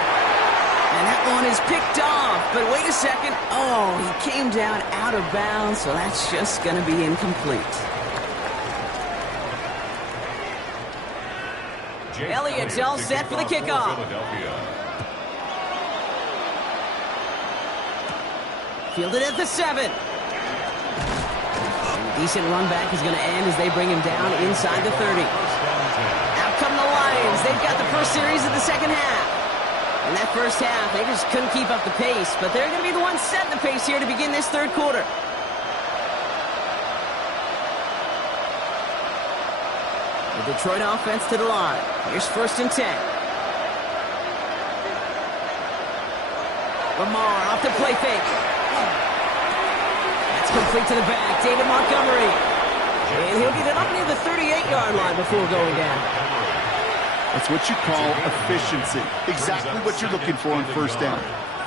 And that one is picked off. But wait a second. Oh, he came down out of bounds, so that's just going to be incomplete. Elliott's all set for the kickoff. Fielded at the 7. Decent run back is going to end as they bring him down inside the 30. Out come the Lions. They've got the first series of the second half. In that first half, they just couldn't keep up the pace, but they're going to be the ones setting the pace here to begin this third quarter. The Detroit offense to the line. Here's 1st and 10. Lamar off the play fake. Complete to the back, David Montgomery. And he'll get it up near the 38-yard line before going down. That's what you call efficiency. Exactly what you're looking for on first down.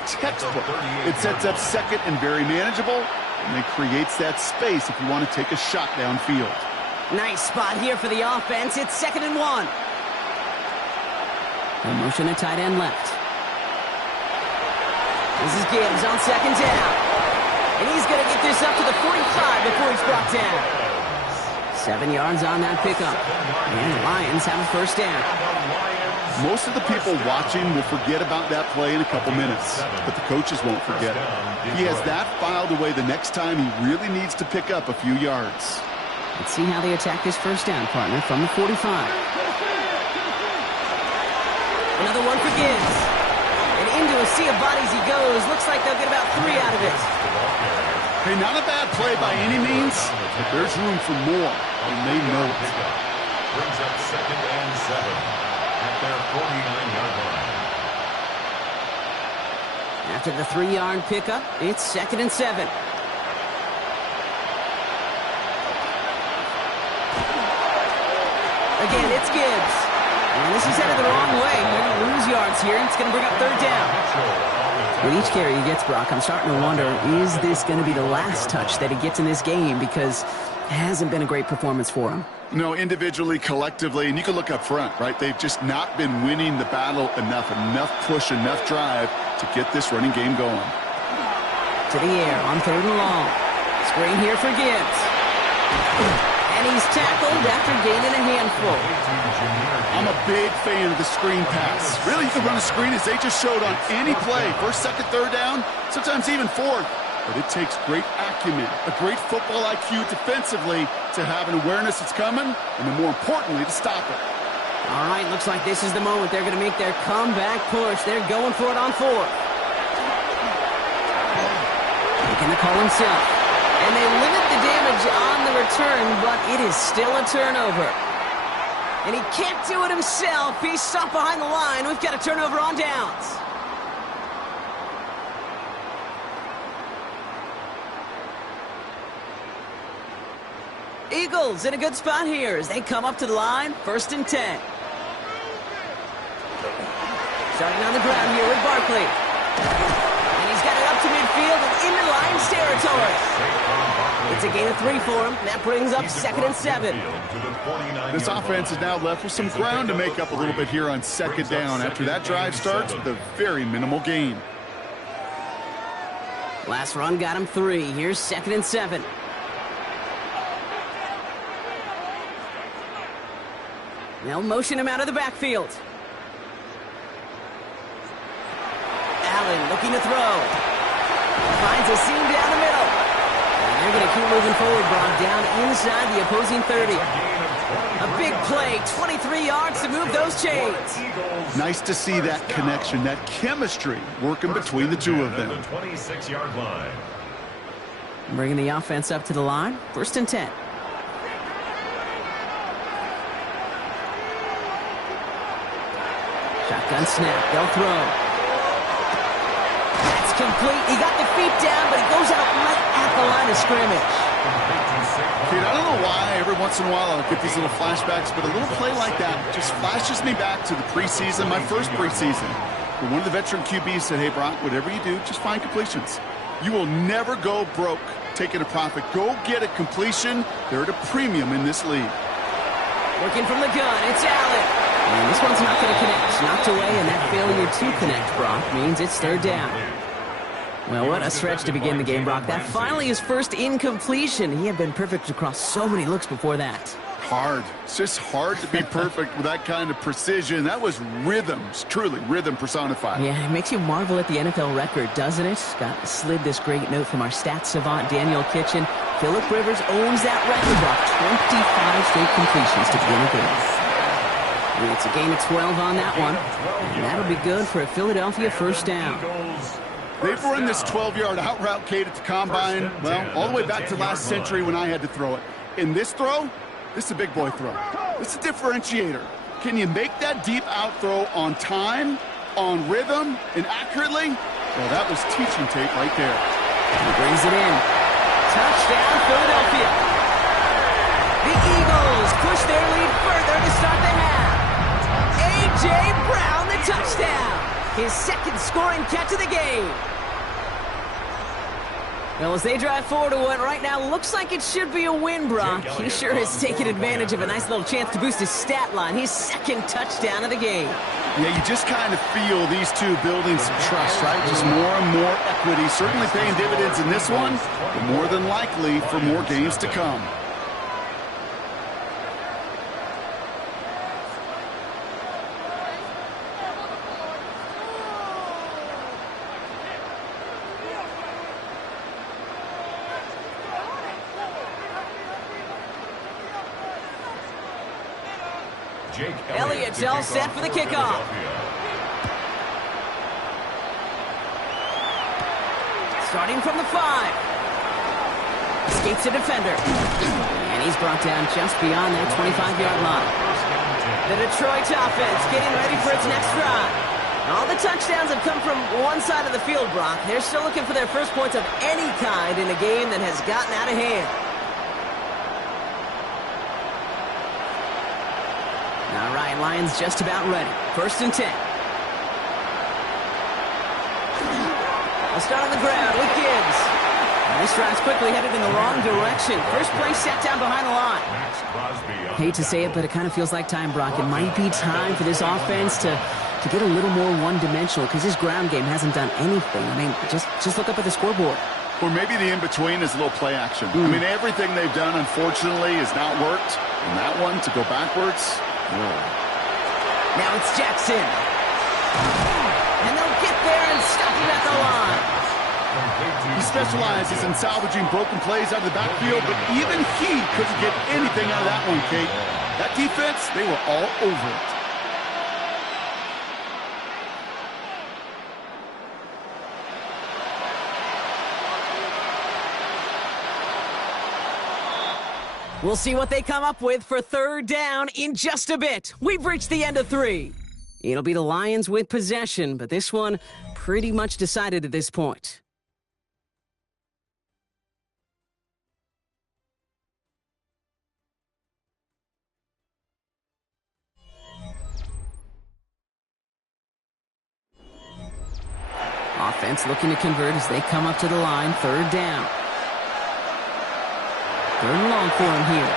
Textbook. It sets up second and very manageable, and it creates that space if you want to take a shot downfield. Nice spot here for the offense. It's 2nd and 1. A motion at tight end left. This is Gibbs on 2nd down. And he's going to get this up to the 45 before he's brought down. 7 yards on that pickup. And the Lions have a first down. Most of the people watching will forget about that play in a couple minutes, but the coaches won't forget it. He has that filed away the next time he really needs to pick up a few yards. Let's see how they attack this first down, partner, from the 45. Another one for Gibbs. And into a sea of bodies he goes. Looks like they'll get about 3 out of it. Hey, not a bad play by any means, but there's room for more, and they know it. Brings up 2nd and 7 at their 49-yard line. After the 3-yard pickup, it's 2nd and 7. Again, it's Gibbs. And this is headed the wrong way. They're going to lose yards here, and it's going to bring up 3rd down. With each carry he gets, Brock, I'm starting to wonder, is this going to be the last touch that he gets in this game? Because it hasn't been a great performance for him. No, individually, collectively, and you can look up front, right? They've just not been winning the battle enough push, enough drive to get this running game going. To the air on 3rd and long. Screen here for Gibbs. And he's tackled after gaining a handful. I'm a big fan of the screen pass. Really, you can run a screen as they just showed on any play. 1st, 2nd, 3rd down, sometimes even 4th. But it takes great acumen, a great football IQ defensively to have an awareness it's coming, and then more importantly, to stop it. All right, looks like this is the moment they're going to make their comeback push. They're going for it on 4th. Making the call himself. And they limit the damage on the return, but it is still a turnover. And he can't do it himself. He's stopped behind the line. We've got a turnover on downs. Eagles in a good spot here as they come up to the line. 1st and 10. Starting on the ground here with Barkley. And he's got it up to midfield and into Lions territory. It's a gain of 3 for him. That brings up 2nd and 7. This offense is now left with some ground to make up a little bit here on 2nd down after that drive starts with a very minimal gain. Last run got him 3. Here's 2nd and 7. They'll motion him out of the backfield. Allen looking to throw. Finds a seam down the middle. And they're going to keep moving forward, Brock, down inside the opposing 30. A big play, 23 yards to move those chains. Nice to see that connection, that chemistry working between the two of them. The 26-yard line. Bringing the offense up to the line. 1st and 10. Shotgun snap. They'll throw. That's complete. He got the feet down, but he goes out right at the line of scrimmage. Dude, I don't know why every once in a while I'll get these little flashbacks, but a little play like that just flashes me back to the preseason, my first preseason. Where one of the veteran QBs said, hey, Brock, whatever you do, just find completions. You will never go broke taking a profit. Go get a completion. They're at a premium in this league. Working from the gun, it's Allen. And this one's not going to connect. Knocked away, and that failure to connect, Brock, means it's 3rd down. Well, what a stretch to begin the game, Brock. That finally his first incompletion. He had been perfect across so many looks before that. Hard. It's just hard to be perfect with that kind of precision. That was rhythm, truly rhythm personified. Yeah, it makes you marvel at the NFL record, doesn't it? Got slid this great note from our stats savant, Daniel Kitchen. Phillip Rivers owns that record, Brock. 25 straight completions to begin a game. And it's a game of 12 on that one. And that'll be good for a Philadelphia 1st down. They've run this 12-yard out route, Kate, at the combine, well, all the way back to last century when I had to throw it. In this throw, this is a big boy throw. This is a differentiator. Can you make that deep out throw on time, on rhythm, and accurately? Well, that was teaching tape right there. He brings it in. Touchdown, Philadelphia. The Eagles push their lead further to start the half. A.J. Brown, the touchdown. His 2nd scoring catch of the game. Well, as they drive forward to what right now looks like it should be a win, Brock. He sure has taken advantage of a nice little chance to boost his stat line. His 2nd touchdown of the game. Yeah, you just kind of feel these two building some trust, right? Just more and more equity. Certainly paying dividends in this one, but more than likely for more games to come. Elliott's all set for the kickoff. Starting from the 5. Escapes a defender. And he's brought down just beyond that 25-yard line. The Detroit offense getting ready for its next drive. All the touchdowns have come from one side of the field, Brock. They're still looking for their first points of any kind in a game that has gotten out of hand. All right, Lions just about ready. 1st and 10. They'll start on the ground with Gibbs. And this drive's quickly headed in the wrong direction. First play set down behind the line. Hate to say it, but it kind of feels like time, Brock. It might be time for this offense to get a little more one-dimensional because his ground game hasn't done anything. I mean, just look up at the scoreboard. Or maybe the in-between is a little play action. I mean, everything they've done, unfortunately, has not worked. And that one, to go backwards... Now it's Jackson. And they'll get there and stop him at the line. He specializes in salvaging broken plays out of the backfield, but even he couldn't get anything out of that one, Kate. That defense, they were all over it. We'll see what they come up with for 3rd down in just a bit. We've reached the end of 3. It'll be the Lions with possession, but this one pretty much decided at this point. Offense looking to convert as they come up to the line. 3rd down. 3rd and long for him here.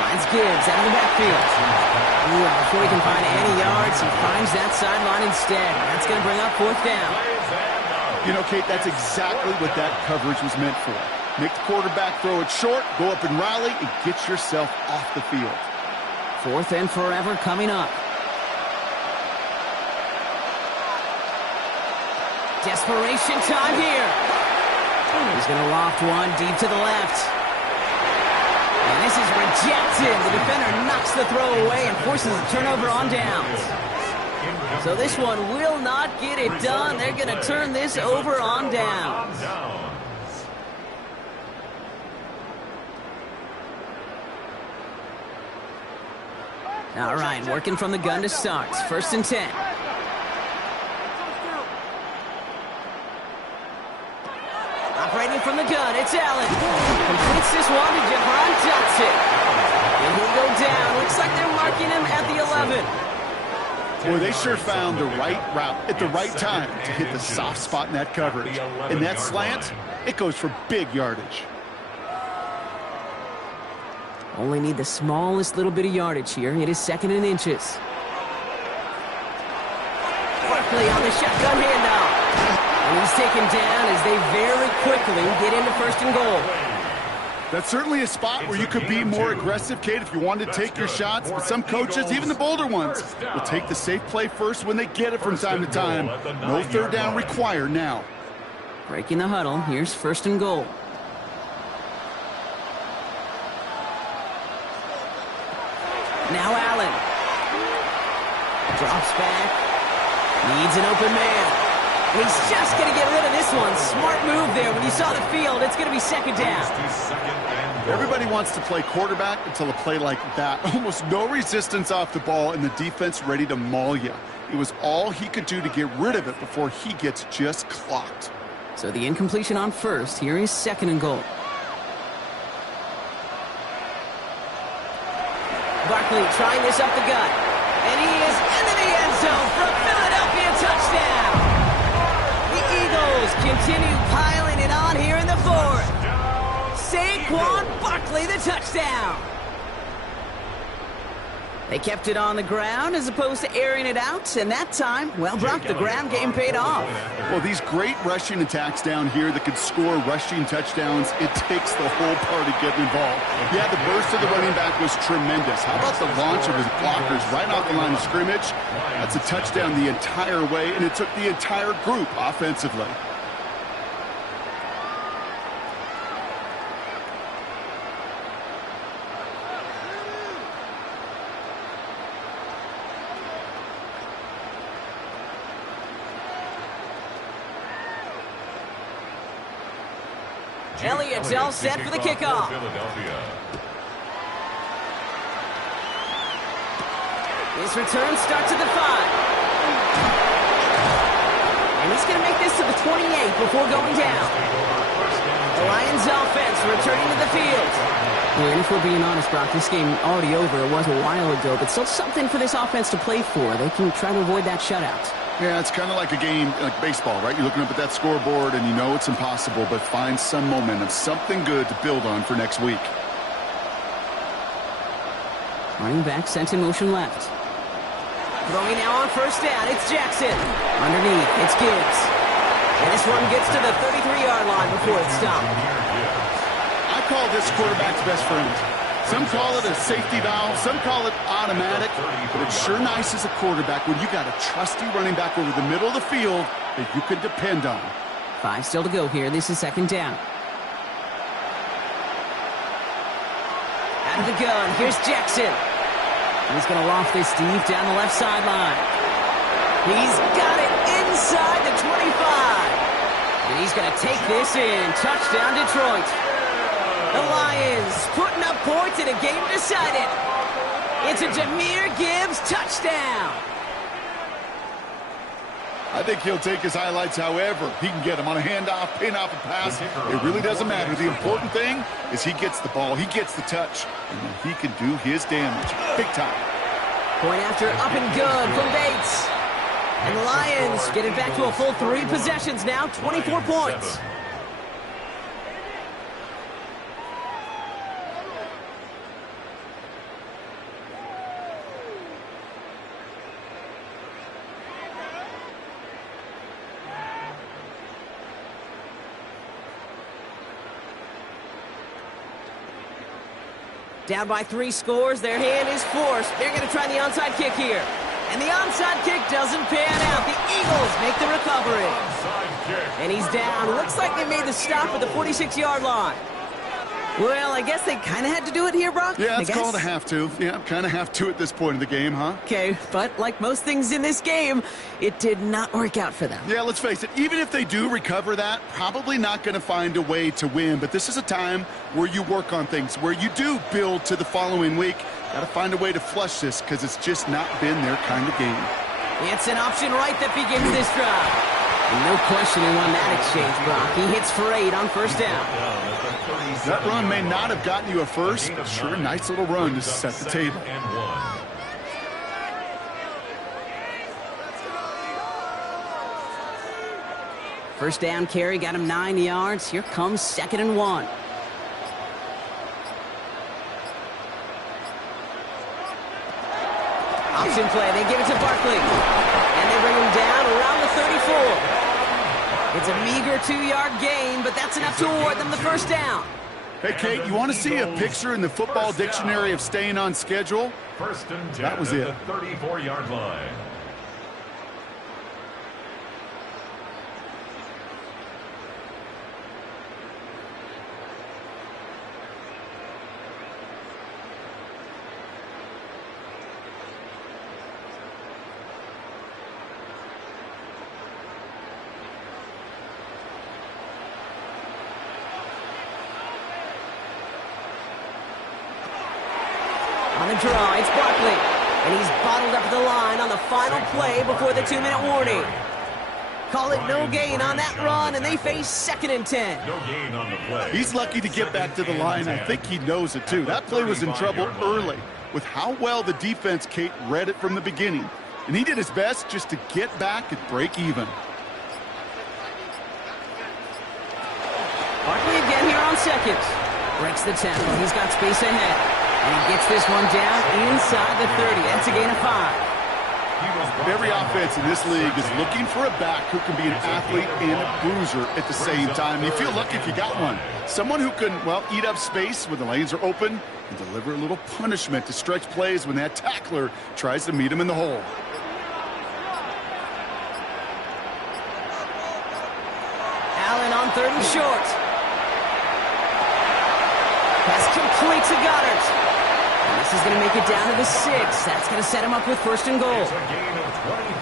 Finds Gibbs out of the backfield. Ooh, before he can find any yards, he finds that sideline instead. That's going to bring up 4th down. You know, Kate, that's exactly what that coverage was meant for. Make the quarterback throw it short, go up and rally, and get yourself off the field. 4th and forever coming up. Desperation time here. He's going to loft one deep to the left. And this is rejected. The defender knocks the throw away and forces a turnover on downs. So this one will not get it done. They're going to turn this over on downs. All right, working from the gun to start. 1st and 10. Operating from the gun, it's Allen. Completes this one to Jahan Dotson. And he'll go down. Looks like they're marking him at the 11. Boy, they sure found the right route at the right time to hit the soft spot in that coverage. And that slant, it goes for big yardage. Only need the smallest little bit of yardage here. It is 2nd and inches. Barkley on the shotgun handoff. And he's taken down as they very quickly get into 1st and goal. That's certainly a spot where you could be more aggressive, Kate, if you wanted to take your shots. But some coaches, even the bolder ones, will take the safe play first when they get it from time to time. No 3rd down required now. Breaking the huddle. Here's 1st and goal. Now Allen. Drops back. Needs an open man. And he's just going to get rid of this one. Smart move there. When you saw the field, it's going to be 2nd down. Everybody wants to play quarterback until a play like that. Almost no resistance off the ball and the defense ready to maul you. It was all he could do to get rid of it before he gets just clocked. So the incompletion on 1st. Here is 2nd and goal. Barkley trying this up the gut. And he is into the end zone for a Philadelphia touchdown. The Eagles continue piling it on here in the 4th. Saquon Barkley, the touchdown. They kept it on the ground as opposed to airing it out, and that time, well, Brock, the ground game paid off. Well, these great rushing attacks down here that could score rushing touchdowns, it takes the whole party getting involved. Yeah, the burst of the running back was tremendous. How about the launch of his blockers right off the line of scrimmage? That's a touchdown the entire way, and it took the entire group offensively. Elliott's all set for the kickoff. His return starts at the 5. And he's going to make this to the 28 before going down. The Lions offense returning to the field. Well, and if we're being honest, Brock, this game already over. It was a while ago, but still something for this offense to play for. They can try to avoid that shutout. Yeah, it's kind of like a game, like baseball, right? You're looking up at that scoreboard, and you know it's impossible, but find some momentum, something good to build on for next week. Running back sent in motion left. Throwing now on 1st down, it's Jackson. Underneath, it's Gibbs. And this one gets to the 33-yard line before it's stopped. I call this quarterback's best friend. Some call it a safety valve, some call it automatic, but it's sure nice as a quarterback when you got a trusty running back over the middle of the field that you can depend on. 5 still to go here. This is 2nd down. Out of the gun, here's Jackson. He's going to loft this deep down the left sideline. He's got it inside the 25. And he's going to take this in. Touchdown, Detroit. The Lions putting up points in a game decided. It's a Jahmyr Gibbs touchdown. I think he'll take his highlights however he can get them on a handoff, pin off a pass. It really doesn't matter. The important thing is he gets the ball, he gets the touch, and then he can do his damage. Big time. Point after up and good from Bates. And the Lions get it back to a full 3 possessions now, 24 points. Down by 3 scores, their hand is forced. They're going to try the onside kick here. And the onside kick doesn't pan out. The Eagles make the recovery. And he's down. Looks like they made the stop at the 46-yard line. Well, I guess they kind of had to do it here, Brock. Yeah, it's called a have to. Yeah, kind of have to at this point in the game, huh? Okay, but like most things in this game, it did not work out for them. Yeah, let's face it, even if they do recover that, probably not going to find a way to win. But this is a time where you work on things, where you do build to the following week. Got to find a way to flush this because it's just not been their kind of game. It's an option right that begins this drive. No question he won that exchange, Brock. He hits for 8 on first down. That run may not have gotten you a first, but sure, nice little run to set the table. First down carry got him 9 yards. Here comes 2nd and 1. Option play. They give it to Barkley. And they bring him down around the 34. It's a meager 2-yard gain, but that's enough to award them the first down. Hey, Kate, you want to see a picture in the football dictionary of staying on schedule? First and 10 that was it. At the 34-yard line. On the draw, it's Barkley. And he's bottled up the line on the final play before the 2-minute warning. Call it no gain on that run, and they face 2nd and 10. No gain on the play. He's lucky to get back to the line. I think he knows it, too. That play was in trouble early with how well the defense, Kate, read it from the beginning. And he did his best just to get back and break even. Barkley again here on 2nd. Breaks the tackle. He's got space ahead. And he gets this one down inside the 30. That's a gain of 5. Every offense in this league is looking for a back who can be an athlete and a bruiser at the same time. You feel lucky if you got one. Someone who can, well, eat up space when the lanes are open and deliver a little punishment to stretch plays when that tackler tries to meet him in the hole. Allen on 3rd and short. Pass complete to Goddard. And this is going to make it down to the 6. That's going to set him up with 1st and goal.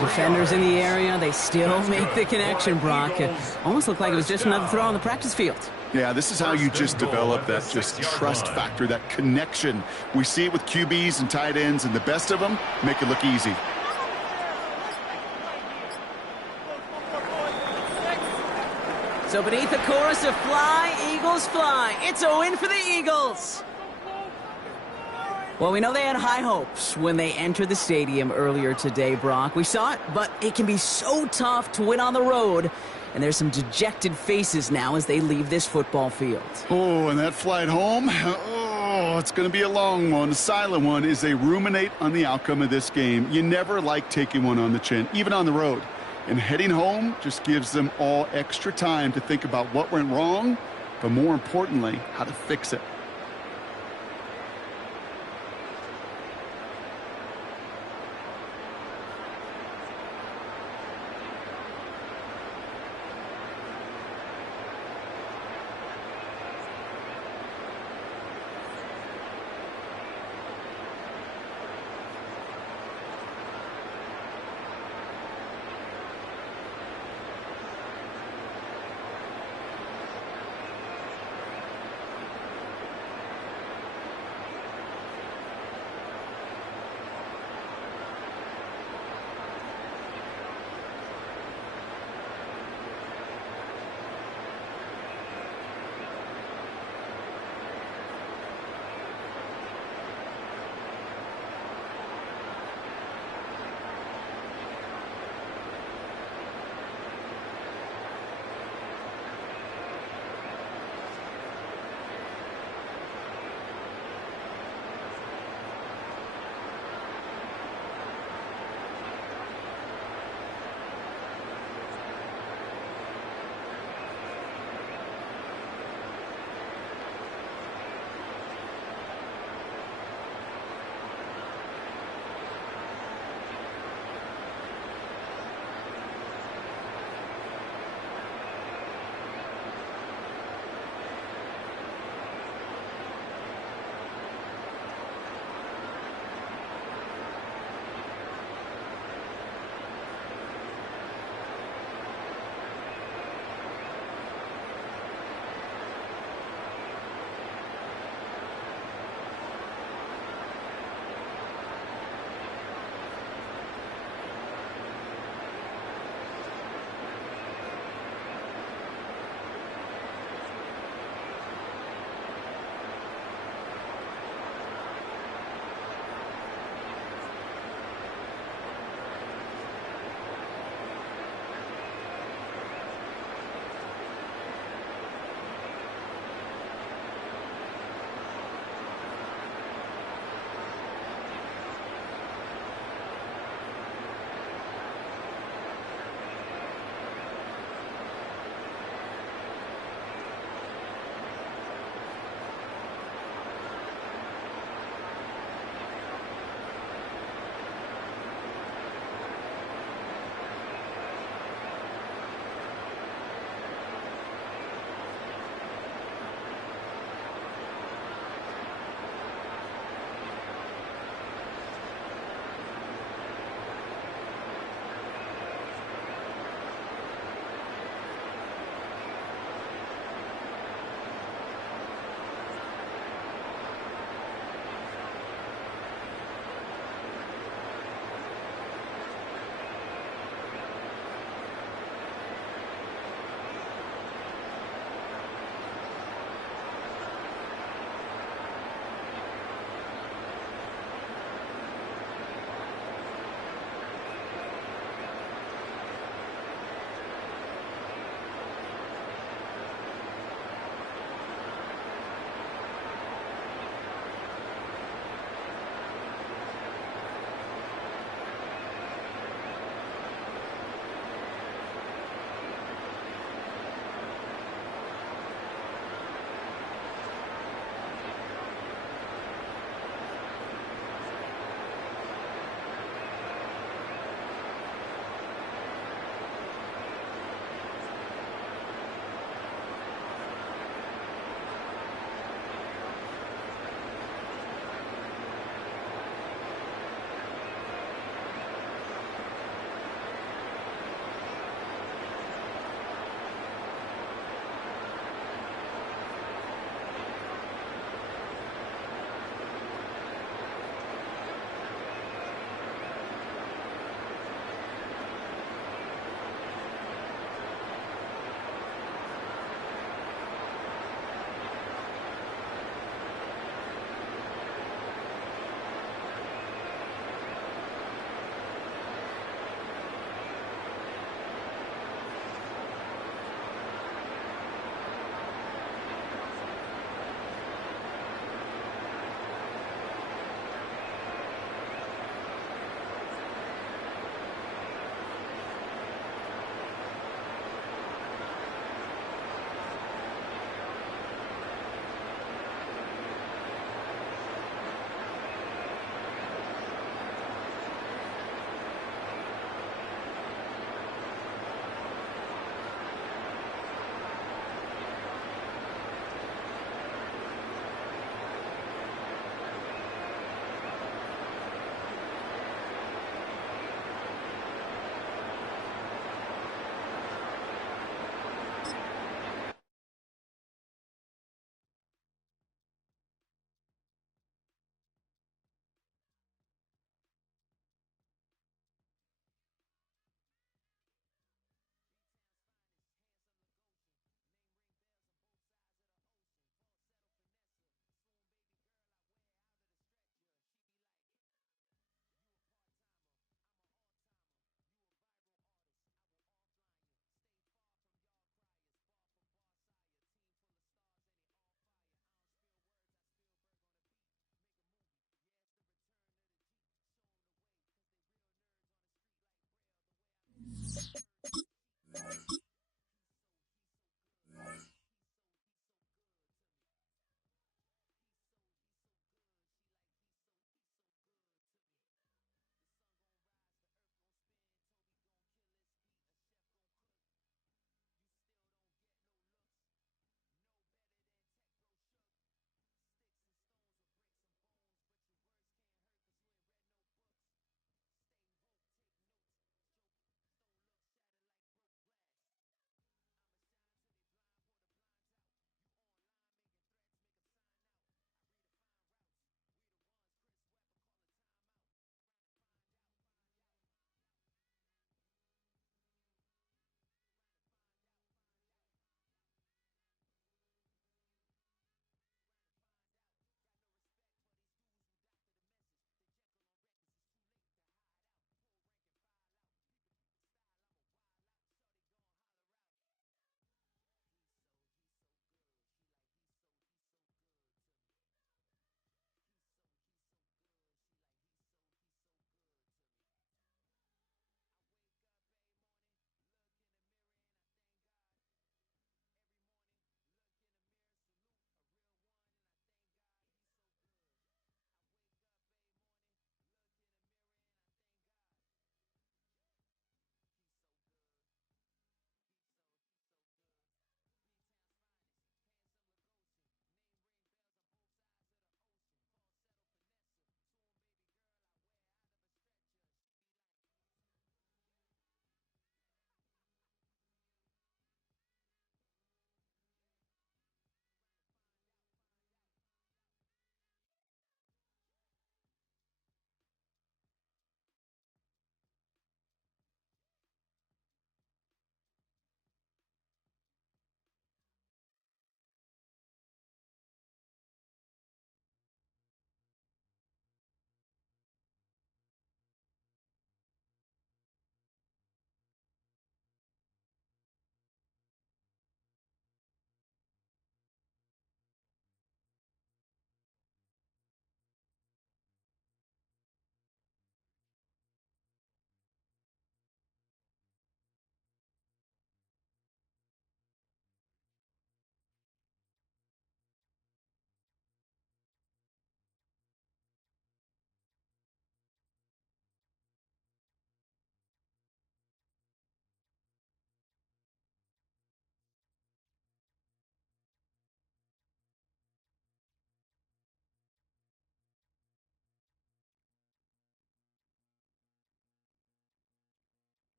Defenders in the area, they still make the connection, Brock. It almost looked like it was just another throw on the practice field. Yeah, this is how you just develop that just trust factor, that connection. We see it with QBs and tight ends, and the best of them make it look easy. So beneath the chorus of Fly, Eagles Fly, it's a win for the Eagles. Well, we know they had high hopes when they entered the stadium earlier today, Brock. We saw it, but it can be so tough to win on the road. And there's some dejected faces now as they leave this football field. Oh, and that flight home, oh, it's going to be a long one, a silent one, as they ruminate on the outcome of this game. You never like taking one on the chin, even on the road. And heading home just gives them all extra time to think about what went wrong, but more importantly, how to fix it.